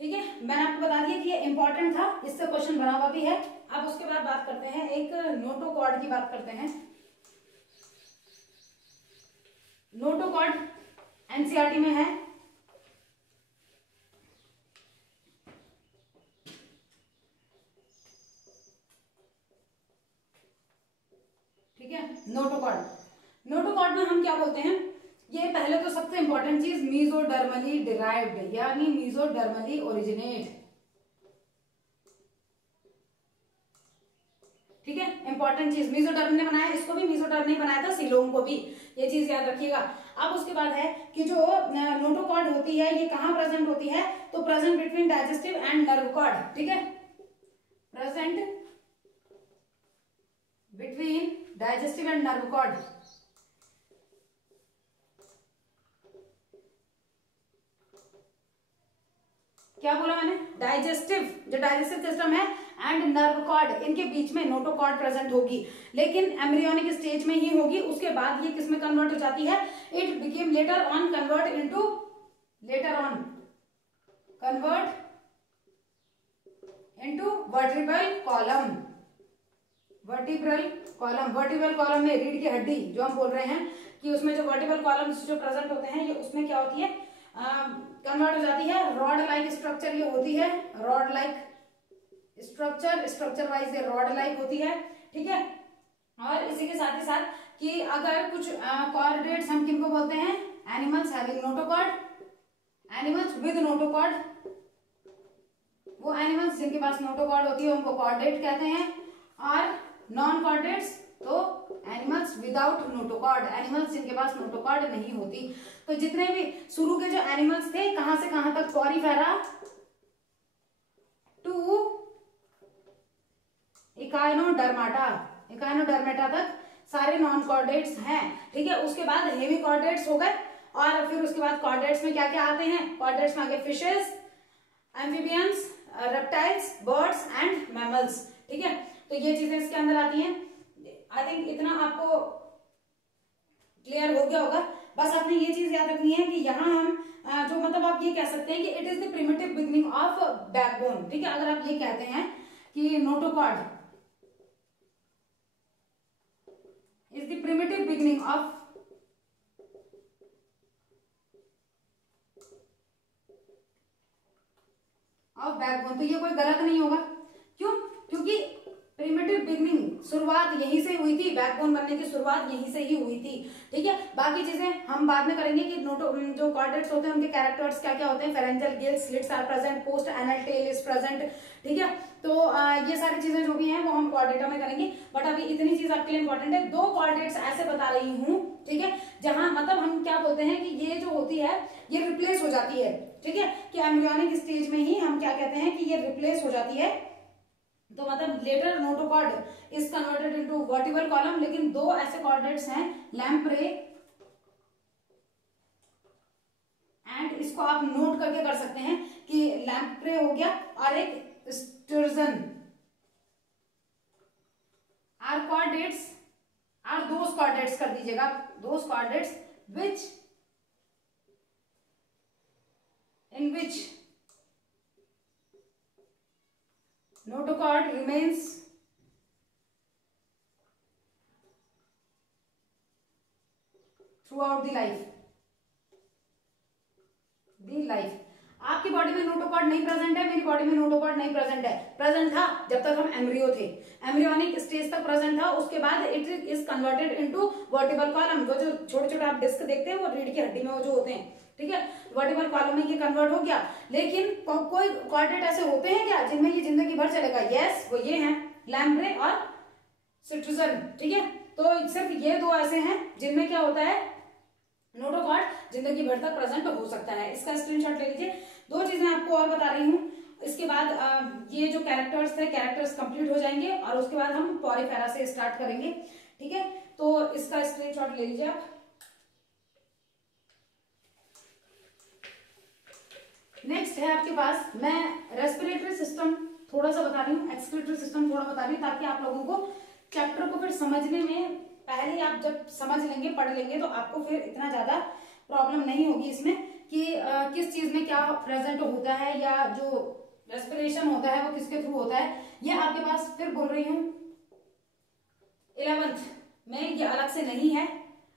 ठीक है, मैंने आपको बता दिया कि ये इंपॉर्टेंट था, इससे क्वेश्चन बना हुआ भी है। अब उसके बाद बात करते हैं, एक नोटोकॉर्ड की बात करते हैं। नोटोकॉर्ड NCERT में है। ठीक है, नोटोकॉर्ड में हम क्या बोलते हैं, ये पहले तो सबसे इंपॉर्टेंट चीज मीजोडर्मली डिराइव्ड, यानी मीजोडर्मली ओरिजिनेट। ठीक है, इंपॉर्टेंट चीज मीजोडर्म ने बनाया, इसको भी मीजोडर्म ने बनाया था, सीलोम को भी, ये चीज याद रखिएगा। अब उसके बाद है कि जो नोटोकॉर्ड होती है ये कहां प्रेजेंट होती है, तो present between digestive and nerve cord. ठीक है, present between digestive and nerve cord. क्या बोला मैंने, डाइजेस्टिव, जो डाइजेस्टिव सिस्टम है एंड नर्व कॉर्ड, इनके बीच में नोटोकॉर्ड प्रेजेंट होगी, लेकिन एम्ब्रियोनिक स्टेज में ही होगी। उसके बाद ये किसमें कन्वर्ट हो जाती है, it became later on convert into vertebral column. Vertebral column में रीढ़ की हड्डी जो हम बोल रहे हैं कि उसमें जो वर्टिब्रल कॉलम्स जो प्रेजेंट होते हैं, ये उसमें क्या होती है, कन्वर्ट हो जाती है। रॉड लाइक स्ट्रक्चर ये होती है, रॉड लाइक स्ट्रक्चर वाइज ये रॉड लाइक होती है, ठीक है। और इसी के साथ ही साथ कि अगर कुछ कॉर्डेट्स हम किनको बोलते हैं, animals having notochord, animals with notochord, वो एनिमल्स जिनके पास नोटोकॉर्ड होती है उनको कॉर्डेट कहते हैं। और नॉन कॉर्डेट्स तो एनिमल्स विदाउट नोटोकॉर्ड, एनिमल्स जिनके पास नोटोकॉर्ड नहीं होती। तो जितने भी शुरू के जो एनिमल्स थे, कहां से कहां तक, पॉरीफेरा टू इकाइनोडर्माटा, इकाइनोडर्माटा तक सारे नॉन कॉर्डेट्स हैं, ठीक है। उसके बाद हेमी कॉर्डेट्स हो गए, और फिर उसके बाद कॉर्डेट्स में क्या क्या आते हैं, कॉर्डेट्स में आगे fishes, amphibians, reptiles, birds and mammals, ठीक है। तो ये चीजें इसके अंदर आती हैं। आई थिंक इतना आपको क्लियर हो गया होगा। बस आपने ये चीज याद रखनी है कि यहाँ हम जो मतलब आप ये कह सकते हैं कि it is the primitive beginning of backbone, ठीक है। अगर आप ये कहते हैं कि notochord is the primitive beginning of backbone, तो ये कोई गलत नहीं होगा। क्यों? क्योंकि प्रिमिटिव बिगनिंग शुरुआत यहीं से हुई थी, बैकबोन बनने की शुरुआत यहीं से ही हुई थी, ठीक है। बाकी चीजें हम बाद में करेंगे कि जो कॉर्डेट्स होते हैं उनके कैरेक्टर्स क्या क्या होते हैं, pharyngeal gills, slits are present, post anal tail is present, ठीक है। तो ये सारी चीजें जो भी हैं वो हम कॉर्डेटा में करेंगे। बट अभी इतनी चीज आपके लिए इंपॉर्टेंट है, दो कॉर्डेट्स ऐसे बता रही हूँ, ठीक है, जहां मतलब हम क्या बोलते हैं कि ये जो होती है ये रिप्लेस हो जाती है, ठीक है, कि एम्ब्रियोनिक स्टेज में ही हम क्या कहते हैं कि ये रिप्लेस हो जाती है। तो मतलब later notochord is converted into vertebral column. लेकिन दो ऐसे कॉर्डेट्स हैं, लैम्प्रे, एंड इसको आप नोट करके कर सकते हैं कि लैम्प्रे हो गया, और एक sturgeon are chordates, are those chordates कर दीजिएगा, those chordates which in which notochord remains throughout the life, आपकी बॉडी में नोटोकॉर्ड नहीं प्रेजेंट है, मेरी बॉडी में नोटोकॉर्ड नहीं प्रेजेंट है, प्रेजेंट था जब तक हम एम्ब्रियो थे, एम्ब्रियोनिक स्टेज तक प्रेजेंट था। उसके बाद it is converted into vertebral column. वो जो छोटे छोटे आप डिस्क देखते हैं वो रीढ़ की हड्डी में वो जो होते हैं, ठीक है, वर्टिबल कॉलम में ये कन्वर्ट हो गया। लेकिन कोई कॉर्डेट ऐसे होते हैं क्या जिनमें ये जिंदगी भर चलेगा? यस, वो ये हैं, लैम्प्रे और सिट्रुजन, ठीक है। तो सिर्फ ये दो ऐसे हैं जिनमें क्या होता है, नोटोकॉर्ड जिंदगी भर तक प्रेजेंट हो सकता है। इसका स्क्रीनशॉट ले लीजिए। दो चीजें आपको और बता रही हूँ, इसके बाद ये जो कैरेक्टर्स थे, कैरेक्टर्स कंप्लीट हो जाएंगे और उसके बाद हम पॉरीफेरा से स्टार्ट करेंगे, ठीक है। तो इसका स्क्रीनशॉट ले लीजिए आप। नेक्स्ट है आपके पास, मैं रेस्पिरेटरी सिस्टम थोड़ा सा बता रही हूँ, एक्सक्रीटरी सिस्टम थोड़ा बता रही हूँ, ताकि आप लोगों को चैप्टर को फिर समझने में, पहले आप जब समझ लेंगे, पढ़ लेंगे, तो आपको फिर इतना ज्यादा प्रॉब्लम नहीं होगी इसमें कि किस चीज में क्या प्रेजेंट होता है, या जो रेस्पिरेशन होता है वो किसके थ्रू होता है। ये आपके पास फिर बोल रही हूँ 11th में, ये अलग से नहीं है,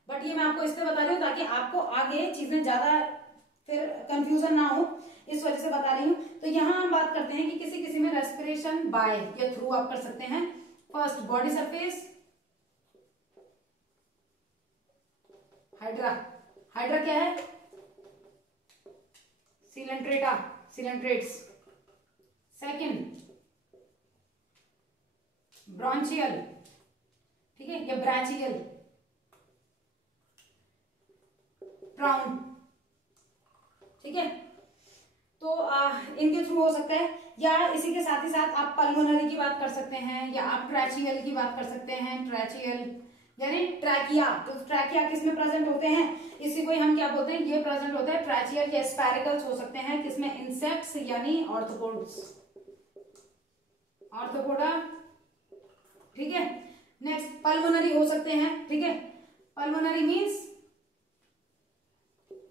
बट ये मैं आपको इसलिए बता रही हूँ ताकि आपको आगे चीजें ज्यादा फिर कंफ्यूजन ना हो, इस वजह से बता रही हूँ। तो यहाँ हम बात करते हैं कि किसी किसी में रेस्पिरेशन बाय या थ्रू आप कर सकते हैं। First, body surface, hydra, hydra क्या है, सिलेंट्रेटा, सिलेंट्रेट्स। सेकंड, ब्रॉन्चियल, ठीक है, या ब्रांचियल, प्राउन, ठीक है। तो इनके थ्रू हो सकता है, या इसी के साथ ही साथ आप पल्मोनरी की बात कर सकते हैं, या आप ट्रैचियल की बात कर सकते हैं। ट्रैचियल यानी ट्रैकिया, तो ट्रैकिया किसमें प्रेजेंट होते हैं, इसी को हम क्या बोलते हैं, ये प्रेजेंट होता है ट्रैचियल, या स्पैरिकल्स हो सकते हैं किसमें, इंसेक्ट्स यानी ऑर्थोपोड्स, ऑर्थोपोडा, ठीक है। नेक्स्ट, पल्मोनरी हो सकते हैं, ठीक है, पल्मोनरी मीन्स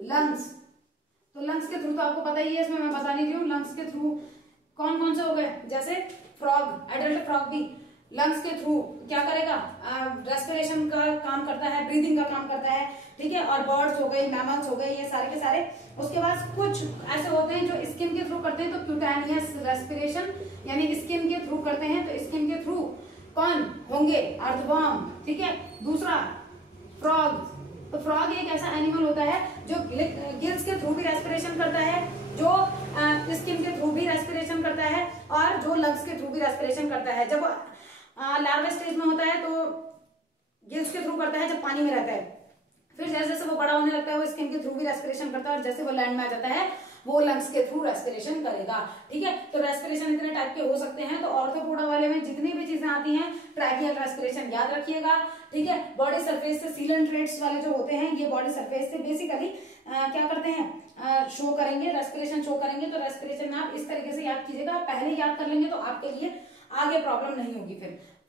लंग्स। तो लंग्स के थ्रू तो आपको पता ही है, इसमें मैं बता नहीं रही हूँ। लंग्स के थ्रू कौन कौन से हो गए, जैसे फ्रॉग, एडल्ट फ्रॉग भी लंग्स के थ्रू क्या करेगा, रेस्पिरेशन का काम करता है, ब्रीदिंग का काम करता है, ठीक है। और बर्ड्स हो गई, मैमल्स हो गए, ये सारे के सारे उसके बाद कुछ ऐसे होते हैं जो स्किन के थ्रू करते हैं, तो क्यूटेनियस रेस्पिरेशन यानी स्किन के थ्रू करते हैं, तो स्किन के थ्रू कौन होंगे? अर्थवर्म, ठीक है। दूसरा फ्रॉग, तो फ्रॉग एक ऐसा एनिमल होता है जो गिल्स के थ्रू भी रेस्पिरेशन करता है, जो स्किन के थ्रू भी रेस्पिरेशन करता है और जो लंग्स के थ्रू भी रेस्पिरेशन करता है। जब लार्वा स्टेज में होता है तो गिल्स के थ्रू करता है जब पानी में रहता है, फिर जैसे जैसे वो बड़ा होने लगता है वो स्किन के थ्रू भी रेस्पिरेशन करता है और जैसे वो लैंड में आ जाता है वो लंग्स के थ्रू रेस्पिरेशन करेगा, ठीक है। तो रेस्पिरेशन इतने टाइप के हो सकते हैं। तो ऑर्थोपोडा वाले में जितनी भी चीजें आती हैं, ट्रैकियल रेस्पिरेशन याद रखिएगा, ठीक है। बॉडी सरफेस से सीलेंट्रेट्स वाले जो होते हैं ये बॉडी सरफेस से बेसिकली क्या करते हैं? शो करेंगे, रेस्पिरेशन शो करेंगे। तो रेस्पिरेशन में आप इस तरीके से याद कीजिएगा, पहले याद कर लेंगे तो आपके लिए आगे प्रॉब्लम नहीं होगी।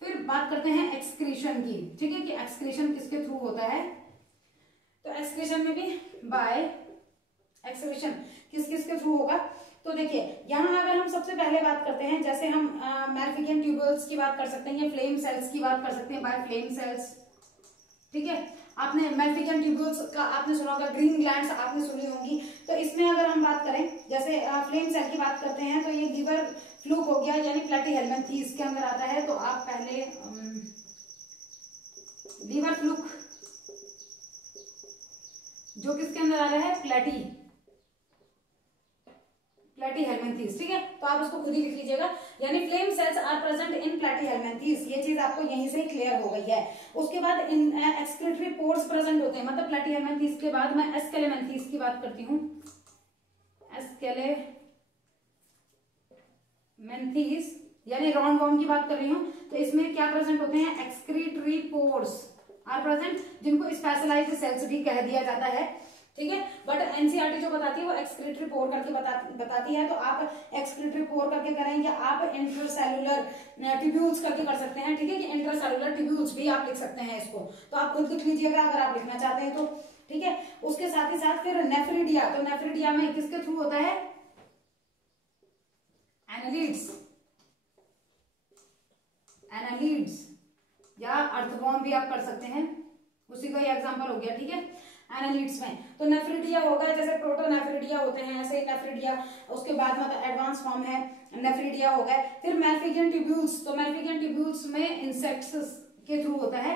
फिर बात करते हैं एक्सक्रीशन की, ठीक है, कि एक्सक्रीशन किसके थ्रू होता है। तो एक्सक्रीशन में भी बाय एक्सक्रीशन किस किस के थ्रू होगा। तो देखिए यहां अगर हम सबसे पहले बात करते हैं, जैसे हम मैल्फिजियन ट्यूबुल्स की बात कर सकते हैं या फ्लेम सेल्स की बात कर सकते हैं, बाय फ्लेम सेल्स, ठीक है। आपने मैल्फिजियन ट्यूबुल्स का आपने सुना होगा, ग्रीन ग्लैंड्स आपने सुनी होंगी। तो इसमें अगर हम बात करें, जैसे फ्लेम सेल की बात करते हैं, तो ये लीवर फ्लूक हो गया यानी प्लेटीहेल्मिन्थीस के अंदर आता है। तो आप पहले लीवर फ्लूक जो किसके अंदर आ रहा है? प्लेटीहेल्मिन्थीस, ठीक है। तो आप उसको खुद ही लिख लीजिएगा, यानी flame cells are present in Platyhelminthes. ये चीज आपको यहीं से क्लियर हो गई है। उसके बाद इन एक्सक्रीटरी पोर्स प्रेजेंट होते हैं, मतलब प्लेटीहेल्मिन्थीस के बाद मैं एस्केलेमेंथीस की बात करती हूँ। एस्केलेमेंथीस यानी राउंड वॉर्म की बात कर रही हूँ। तो इसमें क्या प्रेजेंट होते हैं? एक्सक्रीटरी पोर्स आर प्रेजेंट, जिनको स्पेशलाइज्ड सेल्स भी कह दिया जाता है, ठीक है। बट एनसीईआरटी जो बताती है वो एक्सक्रीटरी पोर करके बताती है। तो आप एक्सक्रीटरी पोर करके करेंगे, आप इंट्रासेलुलर ट्यूब्यूल्स करके कर सकते हैं, ठीक है, कि इंट्रासेलुलर ट्यूब्यूल्स भी आप लिख सकते हैं इसको। तो आप खुद लिख लीजिएगा अगर आप लिखना चाहते हैं तो, ठीक है। उसके साथ ही साथ फिर नेफ्रिडिया, तो नेफ्रिडिया में किसके थ्रू होता है? एनालिड्स, एनालिड्स या अर्थवर्म भी आप कर सकते हैं, उसी का ही एग्जांपल हो गया, ठीक है। एनालिड्स में तो नेफ्रिडिया होगा, जैसे प्रोटोनेफ्रिडिया होते हैं ऐसे नेफ्रिडिया। उसके बाद मतलब एडवांस फॉर्म है नेफ्रिडिया हो गए। फिर मैल्फिजियन ट्यूब्यूल्स, तो मैल्फिजियन ट्यूब्यूल्स में इंसेक्ट्स के थ्रू होता है।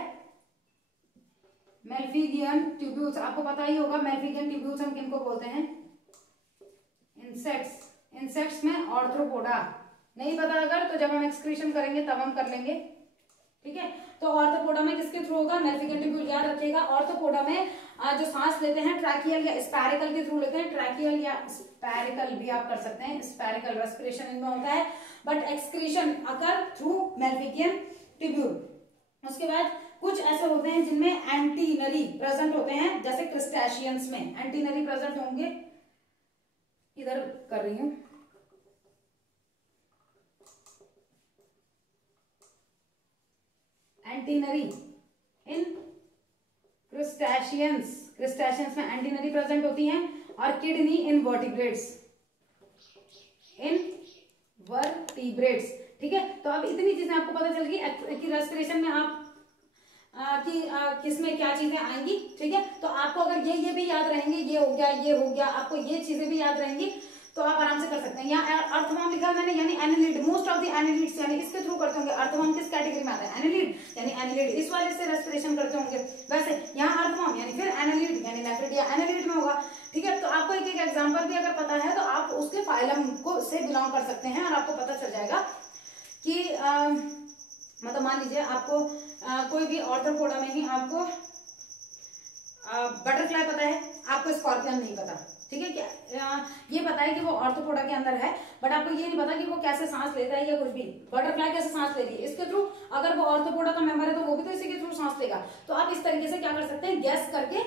मैल्फिजियन ट्यूब्यूल्स आपको पता ही होगा, मैल्फिजियन ट्यूब्यूल्स हम किनको बोलते हैं? इंसेक्ट्स। इंसेक्ट्स में ऑर्थ्रोपोडा, नहीं पता अगर तो जब हम एक्सक्रीशन करेंगे तब हम कर लेंगे, ठीक है। तो ऑर्थोपोडा में किसके थ्रू होगा? मैल्फिजियन ट्यूब्यूल, याद रखिएगा। ऑर्थोपोडा में जो सांस लेते हैं ट्रैकियल या स्पैरिकल के थ्रू लेते हैं, ट्रैकियल या स्पैरिकल भी आप कर सकते हैं, स्पैरिकल रेस्पिरेशन इनमें होता है, but excretion occur through Malpighian tubule. उसके बाद कुछ ऐसे होते हैं जिनमें एंटीनरी प्रेजेंट होते हैं, जैसे क्रस्टेशियंस में एंटीनरी प्रेजेंट होंगे, इधर कर रही हूं, एंटीनरी इन क्रस्टेशियंस, क्रस्टेशियंस में एंटीनरी प्रेजेंट होती हैं, और किडनी इन वर्टिब्रेट्स, इन वर्टिब्रेट्स, ठीक है। तो अब इतनी चीजें आपको पता चल गई कि रेस्पिरेशन में आप किसमें क्या चीजें आएंगी, ठीक है। तो आपको अगर ये भी याद रहेंगे, ये हो गया, आपको ये चीजें भी याद रहेंगी तो आप आराम से कर सकते हैं। यहाँ अर्थवर्म लिखा है मैंने, यानी annelid, most of the annelids यानी इसके थ्रू करते होंगे। अर्थवर्म किस कैटेगरी में आता है? एनालिड, यानी एनालिड इस वाले से रेस्पिरेशन करते होंगे। वैसे यहाँ अर्थवर्म यानी फिर एनालिड यानी नेफ्रिडिया एनालिड में होगा, ठीक है। तो आपको एक एक एग्जांपल भी अगर पता है तो आप उसके फाइलम को से बिलोंग कर सकते हैं और आपको पता चल जाएगा कि मतलब मान लीजिए आपको कोई भी ऑर्थोपोडा में ही आपको बटरफ्लाई पता है, आपको स्कॉर्पियन नहीं पता, ठीक है। क्या ये पता है कि वो ऑर्थोपोडा के अंदर है, बट आपको ये नहीं पता कि वो कैसे सांस लेता है या कुछ भी। बटरफ्लाई कैसे सांस लेती है? इसके थ्रू। अगर वो ऑर्थोपोडा का मेंबर है तो वो भी तो इसी के थ्रू सांस लेगा। तो आप इस तरीके से क्या कर सकते हैं? गैस करके,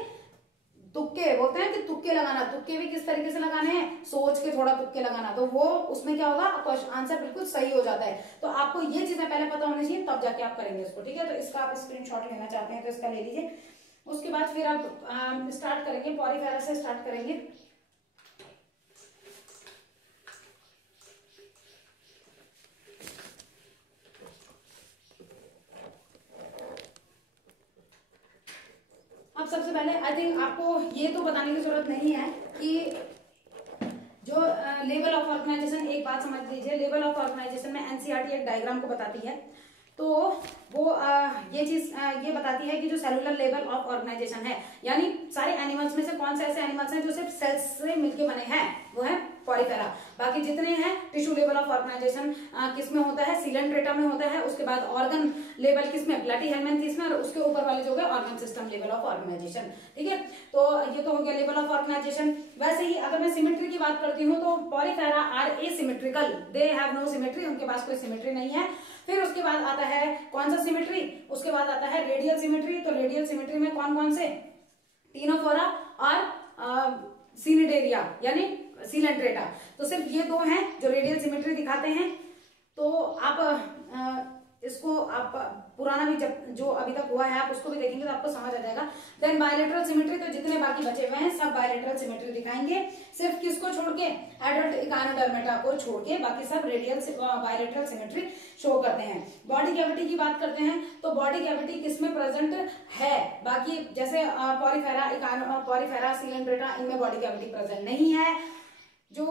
तुक्के बोलते हैं कि तुक्के लगाना। तुक्के भी किस तरीके से लगाने हैं? सोच के थोड़ा तुक्के लगाना, तो वो उसमें क्या होगा? आंसर बिल्कुल सही हो जाता है। तो आपको ये चीजें पहले पता होनी चाहिए, तब जाके आप करेंगे इसको, ठीक है। तो इसका आप स्क्रीनशॉट लेना चाहते हैं तो इसका ले लीजिए। उसके बाद फिर आप स्टार्ट करेंगे, पॉरीफेरा से स्टार्ट करेंगे। अब सबसे पहले आई थिंक आपको ये तो बताने की जरूरत नहीं है कि बात समझ लीजिए, लेवल ऑफ ऑर्गेनाइजेशन में एनसीईआरटी एक डायग्राम को बताती है। तो वो ये चीज ये बताती है कि जो सेलुलर लेवल ऑफ ऑर्गेनाइजेशन है, यानी सारे एनिमल्स में से कौन से ऐसे एनिमल्स हैं जो सिर्फ सेल्स से मिलके बने हैं, वो है पॉरीफेरा। बाकी जितने हैं टिश्यू लेवल ऑफ ऑर्गेनाइजेशन किसमें होता है, सीलेंट्रेटा में होता है। उसके बाद ऑर्गन लेवल किसमें, प्लैटीहेल्मिन्थेस में, और उसके ऊपर वाले जो है organ system level of organisation. ठीक है, तो ये तो हो गया लेवल ऑफ ऑर्गेनाइजेशन। वैसे ही अगर मैं सिमेट्री की बात करती हूँ तो Porifera are asymmetrical, they have no symmetry, उनके पास कोई सिमेट्री नहीं है। फिर उसके बाद आता है कौन सा सिमेट्री, उसके बाद आता है रेडियल सिमेट्री। तो रेडियल सिमेट्री में कौन कौन से, टीनोफोरा और सीनिडेरिया यानी सीलेंट्रेटा। तो सिर्फ ये दो हैं जो रेडियल सिमेट्री दिखाते हैं। तो आप इसको आप पुराना भी जब जो अभी तक हुआ है आप उसको भी देखेंगे तो आपको समझ आ जाएगा। देन बायलेटरल सिमेट्री, तो जितने बाकी बचे हुए हैं सब बायलेटरल सिमेट्री दिखाएंगे, सिर्फ किसको छोड़ के, एडल्ट इकानोडर्मेटा को छोड़ के, बाकी सब रेडियल बायलेटरल सिमेट्री शो करते हैं। बॉडी कैविटी की बात करते हैं तो बॉडी कैविटी किसमें प्रेजेंट है, बाकी जैसे पॉरीफेरा सीलेंट्रेटा इनमें बॉडी कैविटी प्रेजेंट नहीं है। जो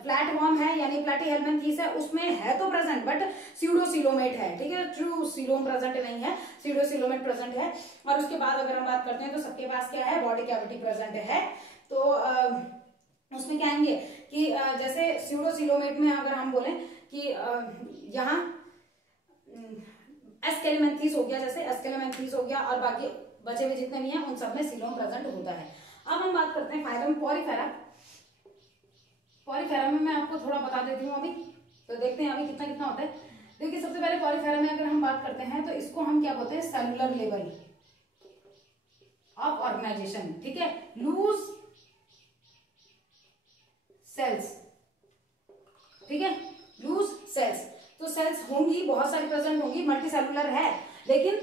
फ्लैटवर्म है यानी प्लैटीहेल्मिन्थेस है उसमें है तो प्रेजेंट बट स्यूडोसिलोमेट है। ठीक है, ट्रू सिलोम प्रेजेंट नहीं है, स्यूडोसिलोमेट प्रेजेंट है। और उसके बाद अगर हम बात करते हैं तो सबके पास क्या है, बॉडी कैविटी प्रेजेंट है। तो उसमें क्या आएंगे कि जैसे स्यूडोसिलोमेट में अगर हम बोले कि यहाँ एस्केलेमेंथेस हो गया, जैसे एस्केलेमेंथेस हो गया, और बाकी बचे हुए जितने भी हैं उन सब में सिलोम प्रेजेंट होता है। अब हम बात करते हैं फाइलम पॉरीफेरा। पॉरीफेरा में मैं आपको थोड़ा बता देती हूँ अभी, तो देखते हैं अभी कितना कितना होता है। देखिए सबसे पहले पॉरीफेरा में अगर हम बात करते हैं तो इसको हम क्या बोलते हैं, सेलुलर लेवल ऑफ ऑर्गेनाइजेशन। ठीक है, लूज सेल्स, ठीक है, लूज सेल्स। तो सेल्स होंगी, बहुत सारी प्रेजेंट होंगी, मल्टी सेलुलर है, लेकिन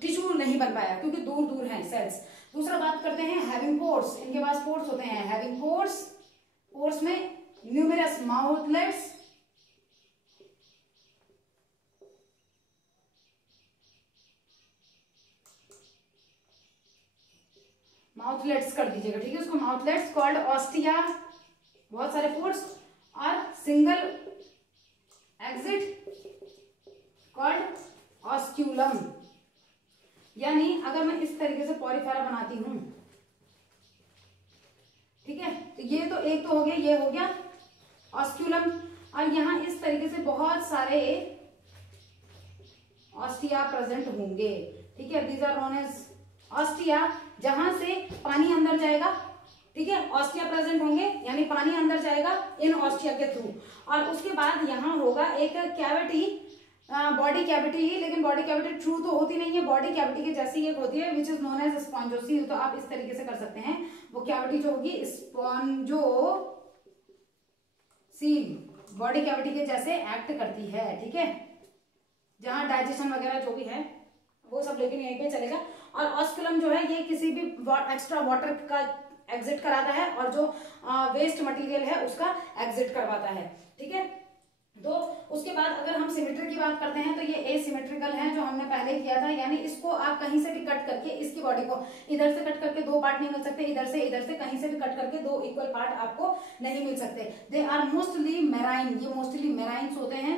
टिश्यू नहीं बन पाया क्योंकि दूर दूर हैं सेल्स। दूसरा बात करते हैं हैविंग पोर्स, इनके पास पोर्स होते हैं, हैविंग पोर्स। पोर्स में न्यूमेरस माउथलेट्स, माउथलेट्स कर दीजिएगा, ठीक है, उसको माउथलेट्स कॉल्ड ऑस्टिया, बहुत सारे पोर्स, और सिंगल एग्जिट कॉल्ड ऑस्क्यूलम। यानी अगर मैं इस तरीके से पॉरीफेरा बनाती हूं, ठीक है, तो ये तो एक तो हो गया, ये हो गया ऑस्क्यूलम, और यहां इस तरीके से बहुत सारे ऑस्टिया प्रेजेंट होंगे। ठीक है, these are known as ostia, जहां से पानी अंदर जाएगा। ठीक है, ऑस्टिया प्रेजेंट होंगे यानी पानी अंदर जाएगा इन ऑस्टिया के थ्रू। और उसके बाद यहां होगा एक कैविटी, बॉडी कैविटी ही, लेकिन बॉडी कैविटी ट्रू तो होती नहीं है, बॉडी कैविटी के जैसी एक होती है which is known as spongocoel. तो आप इस तरीके से कर सकते हैं, वो कैविटी जो होगी स्पॉन्जोसील, बॉडी कैविटी के जैसे एक्ट करती है। ठीक है, जहां डाइजेशन वगैरह जो भी है वो सब लेकिन यहीं पे चलेगा। और ऑस्कुलम जो है ये किसी भी एक्स्ट्रा वाटर का एग्जिट कराता है और जो वेस्ट मटेरियल है उसका एग्जिट करवाता है। ठीक है, तो उसके बाद अगर हम सिमेट्री की बात करते हैं तो ये एसिमेट्रिकल है जो हमने पहले किया था, यानी इसको आप कहीं से भी कट करके, इसकी बॉडी को इधर से कट करके दो पार्ट नहीं मिल सकते, इधर से कहीं से भी कट करके दो इक्वल पार्ट आपको नहीं मिल सकते। दे आर मोस्टली मेराइन, ये मोस्टली मेराइन्स होते हैं।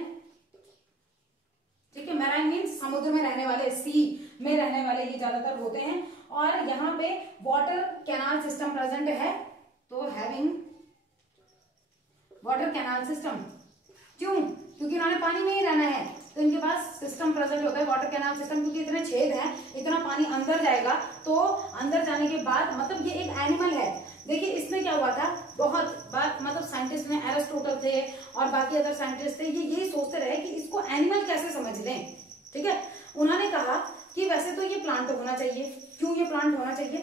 ठीक है, मेराइन मीन्स समुद्र में रहने वाले, सी में रहने वाले ये ज्यादातर होते हैं। और यहाँ पे वाटर कैनाल सिस्टम प्रेजेंट है, तो हैविंग वाटर कैनाल सिस्टम, क्यों, क्योंकि इन्होंने पानी में ही रहना है तो इनके पास सिस्टम प्रेजेंट होता है वाटर कैनाल सिस्टम, क्योंकि इतने छेद हैं, इतना पानी अंदर जाएगा, तो अंदर जाने के बाद मतलब ये एक एनिमल है। देखिए इसमें क्या हुआ था, बहुत बात मतलब साइंटिस्ट ने, एरिस्टोटल थे और बाकी अदर साइंटिस्ट थे, ये यही सोचते रहे कि इसको एनिमल कैसे समझ लें। ठीक है, उन्होंने कहा कि वैसे तो ये प्लांट होना चाहिए। क्यों ये प्लांट होना चाहिए,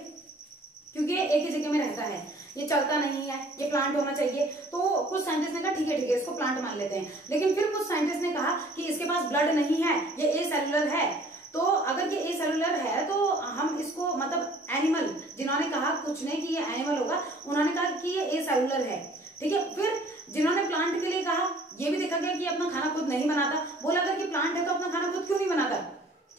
क्योंकि ये एक ही जगह में रहता है, ये चलता नहीं है, ये प्लांट होना चाहिए। तो कुछ साइंटिस्ट ने कहा ठीक है इसको प्लांट मान लेते हैं, लेकिन फिर कुछ साइंटिस्ट ने कहा कि इसके पास ब्लड नहीं है, ये एसेलुलर है। तो अगर ये एसेलुलर है तो हम इसको मतलब एनिमल, जिन्होंने कहा कुछ ने कि ये एनिमल होगा, उन्होंने कहा कि ये एसेलुलर है। ठीक है, फिर जिन्होंने प्लांट के लिए कहा, ये भी देखा गया कि अपना खाना खुद नहीं बनाता, बोला अगर ये प्लांट है तो अपना खाना खुद क्यों नहीं बनाता।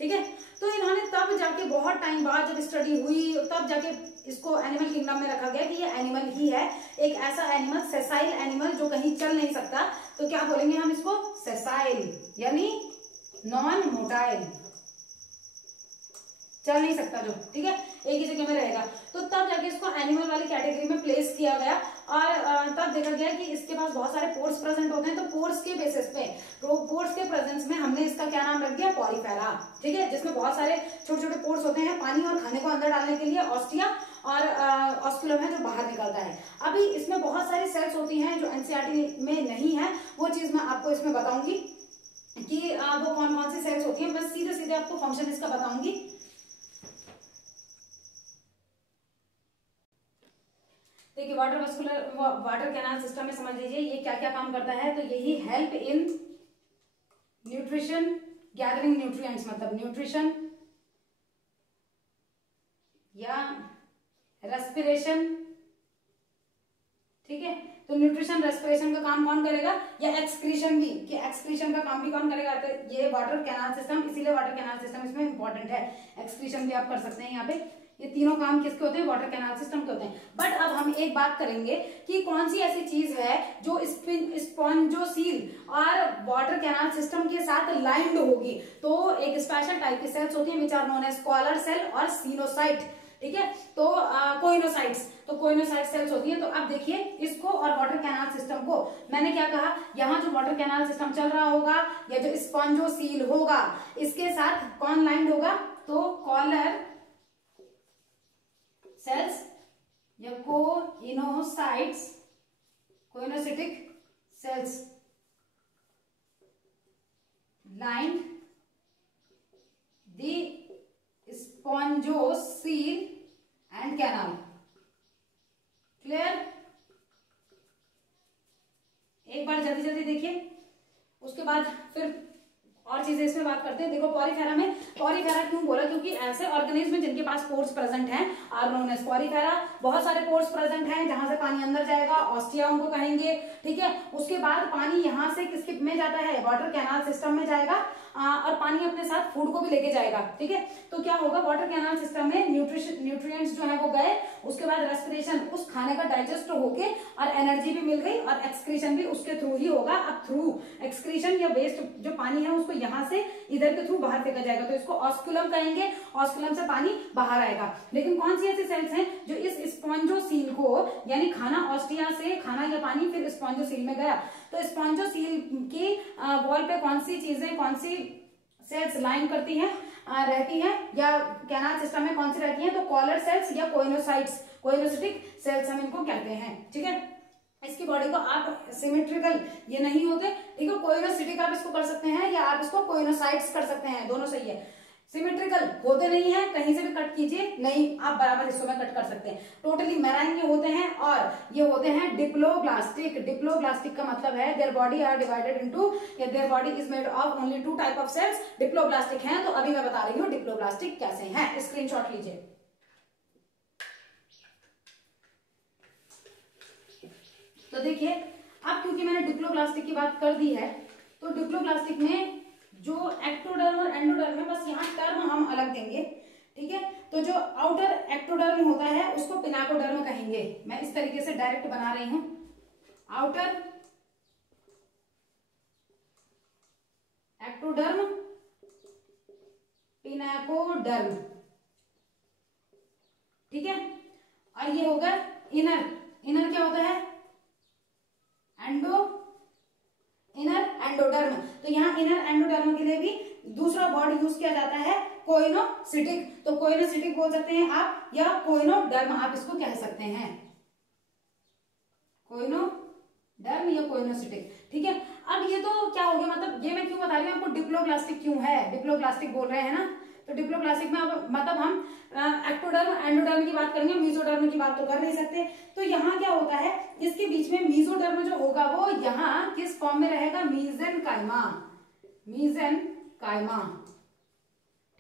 ठीक है, तो तो इन्होंने तब जाके बहुत टाइम बाद जब स्टडी हुई तब जाके इसको एनिमल किंगडम में रखा गया कि ये एनिमल ही है, एक ऐसा एनिमल, सेसाइल एनिमल, जो कहीं चल नहीं सकता। तो क्या बोलेंगे हम इसको? सेसाइल, यानी नॉन मोटाइल, चल नहीं सकता जो, ठीक है, एक ही जगह में रहेगा। तो तब जाके इसको एनिमल वाली कैटेगरी में प्लेस किया गया और तब देखा गया कि इसके पास बहुत सारे पोर्स प्रेजेंट होते हैं। तो पोर्स के बेसिस पे, पोर्स के प्रेजेंस में हमने इसका क्या नाम रख दिया? पॉरीफेरा, ठीक है, जिसमें बहुत सारे छोटे छोटे पोर्स होते हैं पानी और खाने को अंदर डालने के लिए, ऑस्टिया और ऑस्कुलम है जो बाहर निकलता है। अभी इसमें बहुत सारी सेल्स होती हैं जो एनसीईआरटी में नहीं है, वो चीज मैं आपको इसमें बताऊंगी कि वो कौन कौन सी सेल्स होती हैं। बस सीधे सीधे आपको फंक्शन इसका बताऊंगी। देखिए वाटर कैनाल सिस्टम में समझ लीजिए ये क्या क्या काम करता है। तो यही help in nutrition, gathering nutrients, मतलब न्यूट्रिशन या रेस्पिरेशन, ठीक है। तो न्यूट्रिशन रेस्पिरेशन का काम कौन करेगा? या एक्सक्रीशन भी, कि एक्सक्रीशन का काम भी कौन करेगा? तो ये वाटर कैनाल सिस्टम, इसीलिए वाटर कैनाल सिस्टम इसमें इंपॉर्टेंट है। एक्सक्रीशन भी आप कर सकते हैं यहाँ पे। ये तीनों काम किसके होते हैं? वाटर कैनाल सिस्टम के होते हैं। बट अब हम एक बात करेंगे कि कौन सी ऐसी चीज है जो स्पॉन्जोसील और वाटर कैनाल सिस्टम के साथ लाइंड होगी। तो एक स्पेशल टाइप की सेल्स होती है which are known as collar cell और सीनोसाइट, ठीक है। तो कोइनोसाइट्स, तो कोइनोसाइट सेल्स होती है। तो अब देखिए इसको और वाटर कैनाल सिस्टम को, मैंने क्या कहा, यहाँ जो वाटर कैनाल सिस्टम चल रहा होगा या जो स्पॉन्जोसील होगा इसके साथ कौन लाइंड होगा? तो कॉलर सेल्स या choanocytes, choanocytic cells lined the spongocoel and canal. Clear? एक बार जल्दी जल्दी देखिए, उसके बाद फिर और चीजें इसमें बात करते हैं। देखो पॉरीफेरा में, पॉरीफेरा क्यों बोला? क्योंकि ऐसे ऑर्गेनिज्म जिनके पास पोर्स प्रेजेंट हैं आर नोन एज पॉरीफेरा। बहुत सारे पोर्स प्रेजेंट हैं जहां से पानी अंदर जाएगा, ऑस्टिया उनको कहेंगे, ठीक है। उसके बाद पानी यहां से किसके में जाता है? वाटर कैनाल सिस्टम में जाएगा और पानी अपने साथ फूड को भी लेके जाएगा, ठीक है। तो क्या होगा? वाटर कैनाल सिस्टम में न्यूट्रिएंट्स जो है वो गए, उसके बाद रेस्पिरेशन, उस खाने का डाइजेस्ट होके और एनर्जी भी मिल गई और एक्सक्रीशन भी उसके थ्रू ही होगा। अब थ्रू एक्सक्रीशन या वेस्ट जो पानी है उसको यहां से इधर के थ्रू बाहर फेंका जाएगा, तो इसको ऑस्कुलम कहेंगे। ऑस्कुलम से पानी बाहर आएगा। लेकिन कौन सी ऐसी सेल्स हैं जो इस स्पॉन्जोसील को, यानी खाना ऑस्टिया से, खाना या पानी फिर स्पॉन्जोसील में गया, तो स्पॉन्जोसील की वॉल पे कौन सी चीजें, कौन सी सेल्स लाइन करती हैं, रहती हैं, या कैनाल सिस्टम में कौन सी रहती हैं? तो कॉलर सेल्स या कोइनोसाइट्स, कोइनोसिटिक सेल्स हम इनको कहते हैं, ठीक है। इसकी बॉडी को आप सिमेट्रिकल ये नहीं होते, ठीक है। कोइनोसिटिक आप इसको कर सकते हैं या आप इसको कोइनोसाइट्स कर सकते हैं, दोनों सही है। सिमेट्रिकल होते नहीं है, कहीं से भी कट कीजिए, नहीं आप बराबर हिस्सों में कट कर सकते हैं। टोटली मैराइन ये होते हैं और ये होते हैं डिप्लोब्लास्टिक। डिप्लोब्लास्टिक का मतलब है their body are divided into, या their body is made of only 2 type of cells. Diploblastic हैं, तो अभी मैं बता रही हूँ डिप्लोब्लास्टिक कैसे हैं। स्क्रीनशॉट लीजिए। तो देखिए अब क्योंकि मैंने डिप्लोब्लास्टिक की बात कर दी है, तो डिप्लोब्लास्टिक में जो एक्टोडर्म और एंडोडर्म है, बस यहाँ टर्म हम अलग देंगे, ठीक है। तो जो आउटर एक्टोडर्म होता है उसको पिनाकोडर्म कहेंगे। मैं इस तरीके से डायरेक्ट बना रही हूं, आउटर एक्टोडर्म, पिनाकोडर्म, ठीक है। और ये होगा इनर, इनर क्या होता है? Inner endoderm. तो यहाँ इनर एंडोडर्म के लिए भी दूसरा वर्ड यूज किया जाता है कोइनोसिटिक। तो कोइनोसिटिक बोल सकते हैं आप, या कोइनोडर्म आप इसको कह सकते हैं, कोइनोडर्म या कोइनोसिटिक, ठीक है। अब ये तो क्या हो गया, मतलब ये मैं क्यों बता रही हूँ आपको, डिप्लोब्लास्टिक क्यों है, डिप्लोब्लास्टिक बोल रहे हैं ना। तो डिप्लोब्लास्टिक में अब मतलब हम एक्टोडर्म एंडोडर्म की बात करेंगे, मेसोडर्म की बात तो कर नहीं सकते। तो यहाँ क्या होता है, इसके बीच में मेसोडर्म जो होगा वो यहाँ किस फॉर्म में रहेगा? मीजेनकाइमा, मीजेनकाइमा,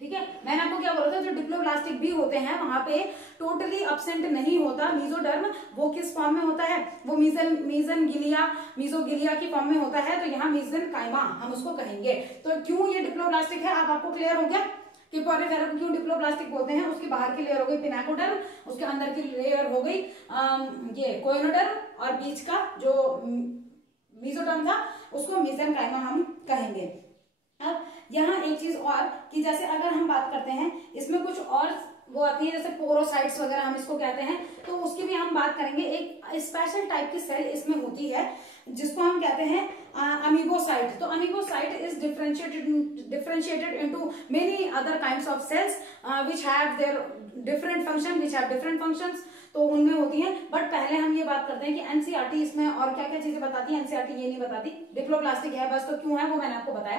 ठीक है। मैंने आपको क्या बोला था, जो डिप्लोब्लास्टिक भी होते हैं वहां पे टोटली एब्सेंट नहीं होता मेसोडर्म। वो किस फॉर्म में होता है? वो मीजोगिलिया की फॉर्म में होता है। तो यहाँ मीजेनकाइमा हम उसको कहेंगे। तो क्यों ये डिप्लोब्लास्टिक है, आप आपको क्लियर हो गया कि पॉलीफेरा को क्यों डिप्लोप्लास्टिक बोलते हैं, उसके बाहर की लेयर हो गई पिनाकोडर्म, उसके अंदर की लेयर हो गई ये कोइनोडर्म, और बीच का जो मेसोडर्म था उसको मेसेनकाइमा हम कहेंगे। अब यहाँ एक चीज और कि जैसे अगर हम बात करते हैं इसमें कुछ और वो आती है जैसे पोरोसाइट्स वगैरह हम इसको कहते हैं, तो उसकी भी हम बात करेंगे। एक स्पेशल टाइप की सेल इसमें होती है जिसको हम कहते हैं अमीबोसाइट। तो amoebocyte is differentiated into many other kinds of cells which have their different functions, तो उनमें होती हैं। बट पहले हम ये बात करते हैं कि एनसीईआरटी इसमें और क्या क्या चीजें बताती है। एनसीईआरटी ये नहीं बताती डिप्लोप्लास्टिक है बस, तो क्यों है वो मैंने आपको बताया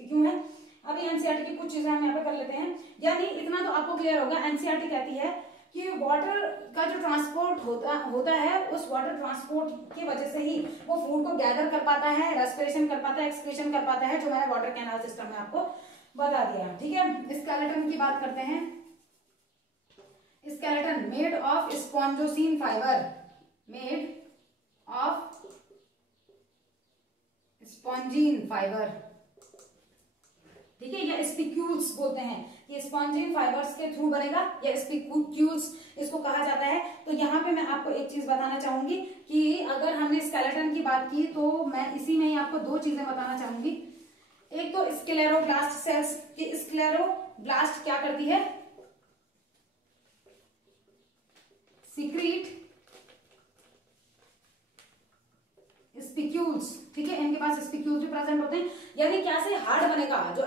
कि क्यों है। अभी एनसीईआरटी की कुछ चीजें हम यहाँ पे कर लेते हैं, यानी इतना तो आपको क्लियर होगा। एनसीईआरटी कहती है कि वाटर का जो ट्रांसपोर्ट होता है, उस वाटर ट्रांसपोर्ट की वजह से ही वो फूड को गैदर कर पाता है, रेस्पिरेशन कर पाता है, एक्सक्रीशन कर पाता है, जो मैंने वाटर कैनाल सिस्टम में आपको बता दिया। ठीक है, स्केलेटन की बात करते हैं। Skeleton made of spongin fibre, made of spongin fibre, ठीक है, या स्पिक्यूल्स बोलते हैं, ये स्पॉन्जिन फाइबर्स के थ्रू बनेगा या स्पिक्यूल्स इसको कहा जाता है। तो यहाँ पे मैं आपको एक चीज बताना चाहूंगी कि अगर हमने स्केलेटन की बात की तो मैं इसी में ही आपको दो चीजें बताना चाहूंगी। एक तो स्क्लेरोब्लास्ट सेल्स, कि स्क्लेरोब्लास्ट क्या करती है, सीक्रेट स्पिक्यूल्स, ठीक है, इनके पास स्पिक्यूल्स भी प्रेजेंट होते हैं। यानी कैसे हार्ड बनेगा जो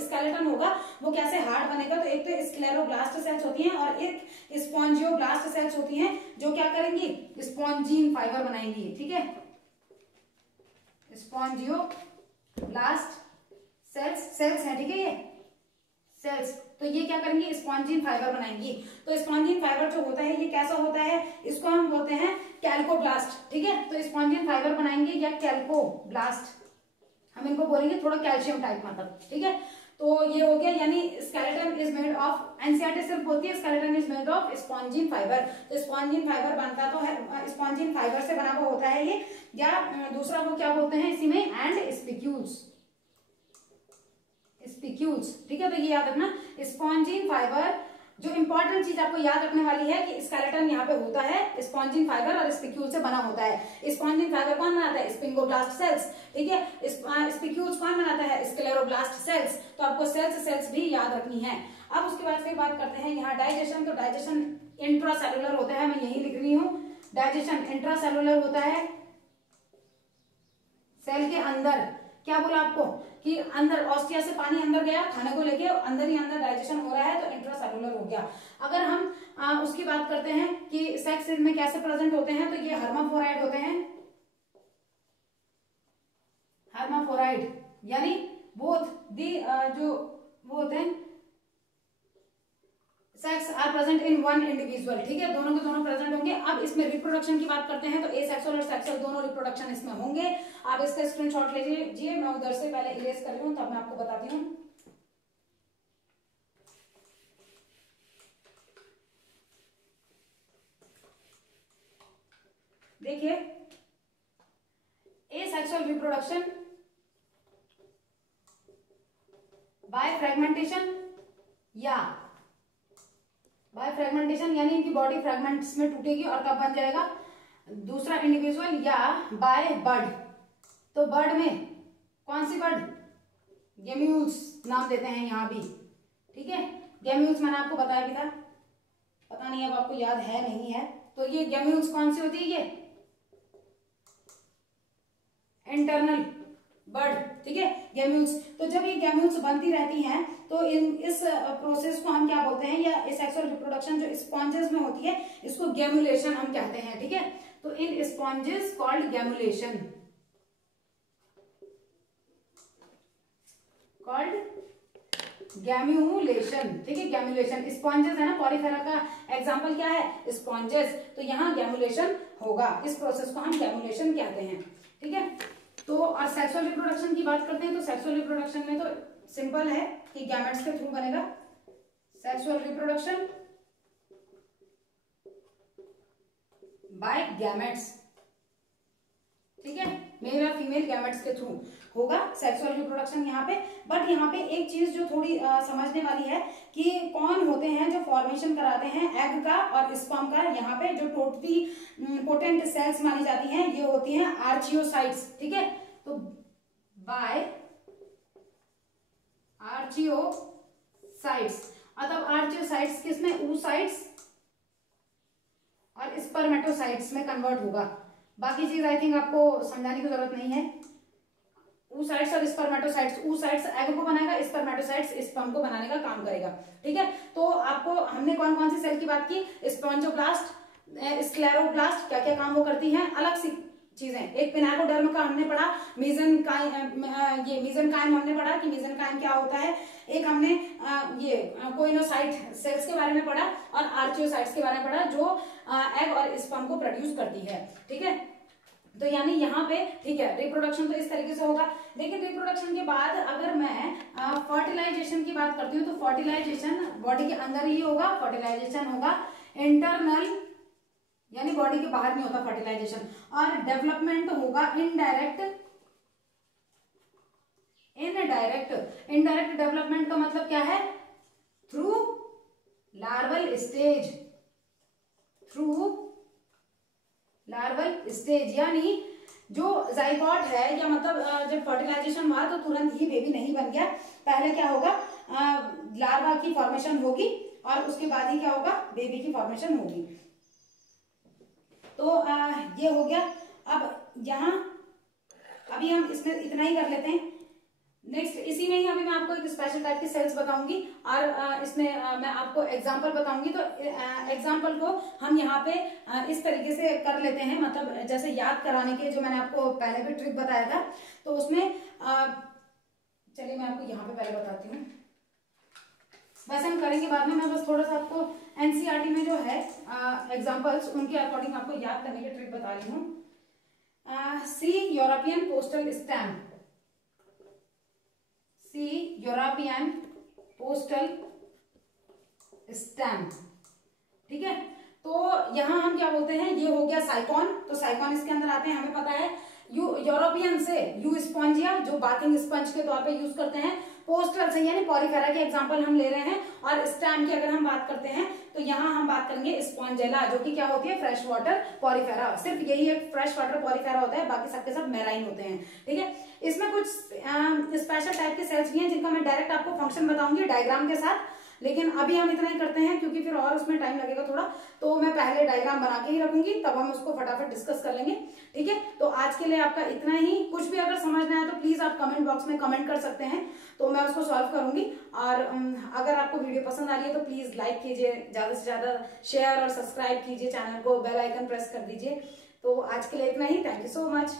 स्केलेटन होगा वो कैसे हार्ड बनेगा, तो एक तो स्क्लेरोब्लास्ट सेल्स होती हैं और एक स्पॉन्जियोब्लास्ट सेल्स होती हैं जो क्या करेंगी, स्पॉन्जीन फाइबर बनाएंगी। ठीक है, स्पॉन्जियोब्लास्ट सेल्स है, ठीक है, ये सेल्स, तो ये क्या करेंगे, स्पॉन्जिन फाइबर बनाएंगी। तो स्पॉन्जिन फाइबर जो होता है ये कैसा होता है, इसको हम बोलते हैं कैल्कोब्लास्ट। ठीक है, तो स्पॉन्जिन फाइबर बनाएंगे या कैल्कोब्लास्ट, हम इनको बोलेंगे थोड़ा कैल्शियम टाइप मतलब। ठीक है, तो ये हो गया, यानी skeleton is made of, NCERT सिर्फ बोलती है skeleton is made of spongin fibre. तो स्पॉन्जिन फाइबर बनता तो है, स्पॉन्जिन फाइबर से बना हुआ होता है ये, या दूसरा वो क्या बोलते हैं इसी में, एंड स्पिक्यूल्स। ठीक है, तो ये याद रखना स्पॉन्जिन फाइबर। जो इंपॉर्टेंट चीज आपको याद रखने वाली है कि स्केलेटन यहाँ पे होता है स्पॉन्जिन फाइबर और स्पिक्यूल से बना होता है। स्पॉन्जिन फाइबर कौन बनाता है, स्पिंगोब्लास्ट सेल्स। ठीक है, स्पिक्यूल्स कौन बनाता है, स्क्लेरोब्लास्ट सेल्स। तो आपको सेल्स भी याद रखनी है। अब उसके बाद फिर बात करते हैं यहाँ डाइजेशन। तो डाइजेशन इंट्रासेलुलर होता है, मैं यही लिख रही हूँ, डाइजेशन इंट्रासेलुलर होता है, सेल के अंदर। क्या बोला आपको कि अंदर ऑस्टिया से पानी अंदर गया खाने को लेके, अंदर ही अंदर डाइजेशन हो रहा है, तो इंट्रासेलुलर हो गया। अगर हम उसकी बात करते हैं कि सेक्स में कैसे प्रेजेंट होते हैं, तो ये हर्माफोराइड होते हैं, हर्माफोराइड, यानी बोथ दी जो वो होते हैं sex are present in one individual. ठीक है, दोनों के दोनों प्रेजेंट होंगे। अब इसमें रिप्रोडक्शन की बात करते हैं तो एसेक्सुअल और सेक्सुअल दोनों रिप्रोडक्शन इसमें होंगे। आप इसका स्क्रीनशॉट ले लीजिए, मैं उधर से पहले इरेज कर रही हूँ तब मैं आपको बताती हूँ। देखिए, एसेक्सुअल रिप्रोडक्शन बाय फ्रेगमेंटेशन, या बाय फ्रेगमेंटेशन यानी इनकी बॉडी फ्रेगमेंट्स में टूटेगी और तब बन जाएगा दूसरा इंडिविजुअल, या बाय बर्ड। तो बर्ड में कौन सी बर्ड, गेम्यूल्स नाम देते हैं यहाँ भी। ठीक है, गेम्यूल्स मैंने आपको बताया भी था, पता नहीं अब आपको याद है नहीं है। तो ये गेम्यूल्स कौन सी होती है, ये इंटरनल बर्ड। ठीक है, गेम्यूल्स। तो जब ये गेम्यूल्स बनती रहती हैं तो इस प्रोसेस को हम क्या बोलते हैं, या सेक्सुअल रिप्रोडक्शन जो स्पॉन्जेस में होती है इसको गैमुलेशन हम कहते हैं। ठीक है, तो इन स्पॉन्जेस कॉल्ड गैमुलेशन, कॉल्ड गैम्यूलेशन। ठीक है, गैम्यूलेशन, स्पॉन्जेस है ना, पॉलीफेरा का एग्जांपल क्या है, स्पॉन्जेस। तो यहाँ गैमुलेशन होगा, इस प्रोसेस को हम गैमुलेशन कहते हैं। ठीक है, तो और सेक्सुअल रिप्रोडक्शन की बात करते हैं तो सेक्सुअल रिप्रोडक्शन में तो सिंपल है कि गैमेट्स के थ्रू बनेगा सेक्सुअल रिप्रोडक्शन बाय गैमेट्स। ठीक है, मेल और फीमेल गैमेट्स के थ्रू होगा सेक्सुअल रिप्रोडक्शन यहाँ पे। बट यहाँ पे एक चीज जो थोड़ी समझने वाली है कि कौन होते हैं जो फॉर्मेशन कराते हैं एग का और स्पर्म का। यहाँ पे जो टोटली पोटेंट सेल्स मानी जाती हैं ये होती हैं आर्चियोसाइट्स, ठीक है। तो बाय आर्चियोसाइट्स, मतलब आर्चियोसाइट्स किसमें, oocytes और स्पर्मेटोसाइट्स में कन्वर्ट होगा। बाकी चीज आई थिंक आपको समझाने की जरूरत नहीं है। oocytes और स्पर्मेटोसाइट्स, oocytes एग को बनाएगा, स्पर्मेटोसाइट्स स्पर्म को बनाने का काम करेगा, ठीक है। तो आपको हमने कौन कौन सी सेल की बात की, स्पॉन्जोब्लास्ट, स्क्लेरोब्लास्ट, क्या क्या काम वो करती हैं, अलग सी चीजें। एक पिनाकोडर्म का हमने पढ़ा, मीजेनकाइम हमने पढ़ा कि मीजेनकाइम क्या होता है। एक हमने ये कोइनोसाइट सेल्स के बारे में पढ़ा और आर्चियोसाइट्स के बारे में पढ़ा जो एग और स्पर्म को प्रोड्यूस करती है, ठीक है। तो यानी यहाँ पे ठीक है रिप्रोडक्शन तो इस तरीके से होगा। लेकिन रिप्रोडक्शन के बाद अगर मैं फर्टिलाइजेशन की बात करती हूँ तो फर्टिलाइजेशन बॉडी के अंदर ही होगा। फर्टिलाइजेशन होगा इंटरनल, यानी बॉडी के बाहर नहीं होता फर्टिलाइजेशन। और डेवलपमेंट होगा इनडायरेक्ट। इनडायरेक्ट डेवलपमेंट का मतलब क्या है, थ्रू लार्वल स्टेज, यानी जो जाइगोट है, या मतलब जब फर्टिलाइजेशन हुआ तो तुरंत ही बेबी नहीं बन गया। पहले क्या होगा, लार्वा की फॉर्मेशन होगी और उसके बाद ही क्या होगा, बेबी की फॉर्मेशन होगी। तो ये हो गया। अब यहाँ अभी हम इसमें इतना ही कर लेते हैं। नेक्स्ट इसी में ही अभी मैं आपको एक स्पेशल टाइप की सेल्स बताऊंगी और इसमें मैं आपको एग्जांपल बताऊंगी। तो एग्जांपल को हम यहाँ पे इस तरीके से कर लेते हैं, मतलब जैसे याद कराने के जो मैंने आपको पहले भी ट्रिक बताया था। तो उसमें चलिए मैं आपको यहाँ पे पहले बताती हूँ, वैसे हम करेंगे बाद में। मैं बस थोड़ा सा आपको एनसीईआरटी में जो है एग्जाम्पल्स उनके अकॉर्डिंग आपको याद करने की ट्रिक बता रही हूँ। See European postal stamp, European postal stamp, ठीक है। तो यहां हम क्या बोलते हैं, ये हो गया साइकॉन। तो साइकॉन इसके अंदर आते हैं, हमें पता है। यूरोपियन से यू स्पॉन्जिया, जो बाथिंग स्पंज के तौर पे यूज करते हैं। पोस्टल से यानी पॉलीफेरा के एग्जांपल हम ले रहे हैं। और स्टैम्प की अगर हम बात करते हैं तो यहाँ हम बात करेंगे स्पॉन्जेला, जो कि क्या होती है, फ्रेश वाटर पॉलीफेरा। सिर्फ यही एक फ्रेश वाटर पॉलीफेरा होता है, बाकी सबके सब मैराइन होते हैं, ठीक है। इसमें कुछ स्पेशल टाइप के सेल्स भी हैं जिनका मैं डायरेक्ट आपको फंक्शन बताऊंगी डायग्राम के साथ। लेकिन अभी हम इतना ही करते हैं क्योंकि फिर और उसमें टाइम लगेगा थोड़ा। तो मैं पहले डायग्राम बना के ही रखूंगी, तब हम उसको फटाफट डिस्कस कर लेंगे, ठीक है। तो आज के लिए आपका इतना ही। कुछ भी अगर समझना है तो प्लीज आप कमेंट बॉक्स में कमेंट कर सकते हैं, तो मैं उसको सॉल्व करूंगी। और अगर आपको वीडियो पसंद आ रही है तो प्लीज लाइक कीजिए, ज्यादा से ज्यादा शेयर और सब्सक्राइब कीजिए चैनल को, बेल आइकन प्रेस कर दीजिए। तो आज के लिए इतना ही। Thank you so much.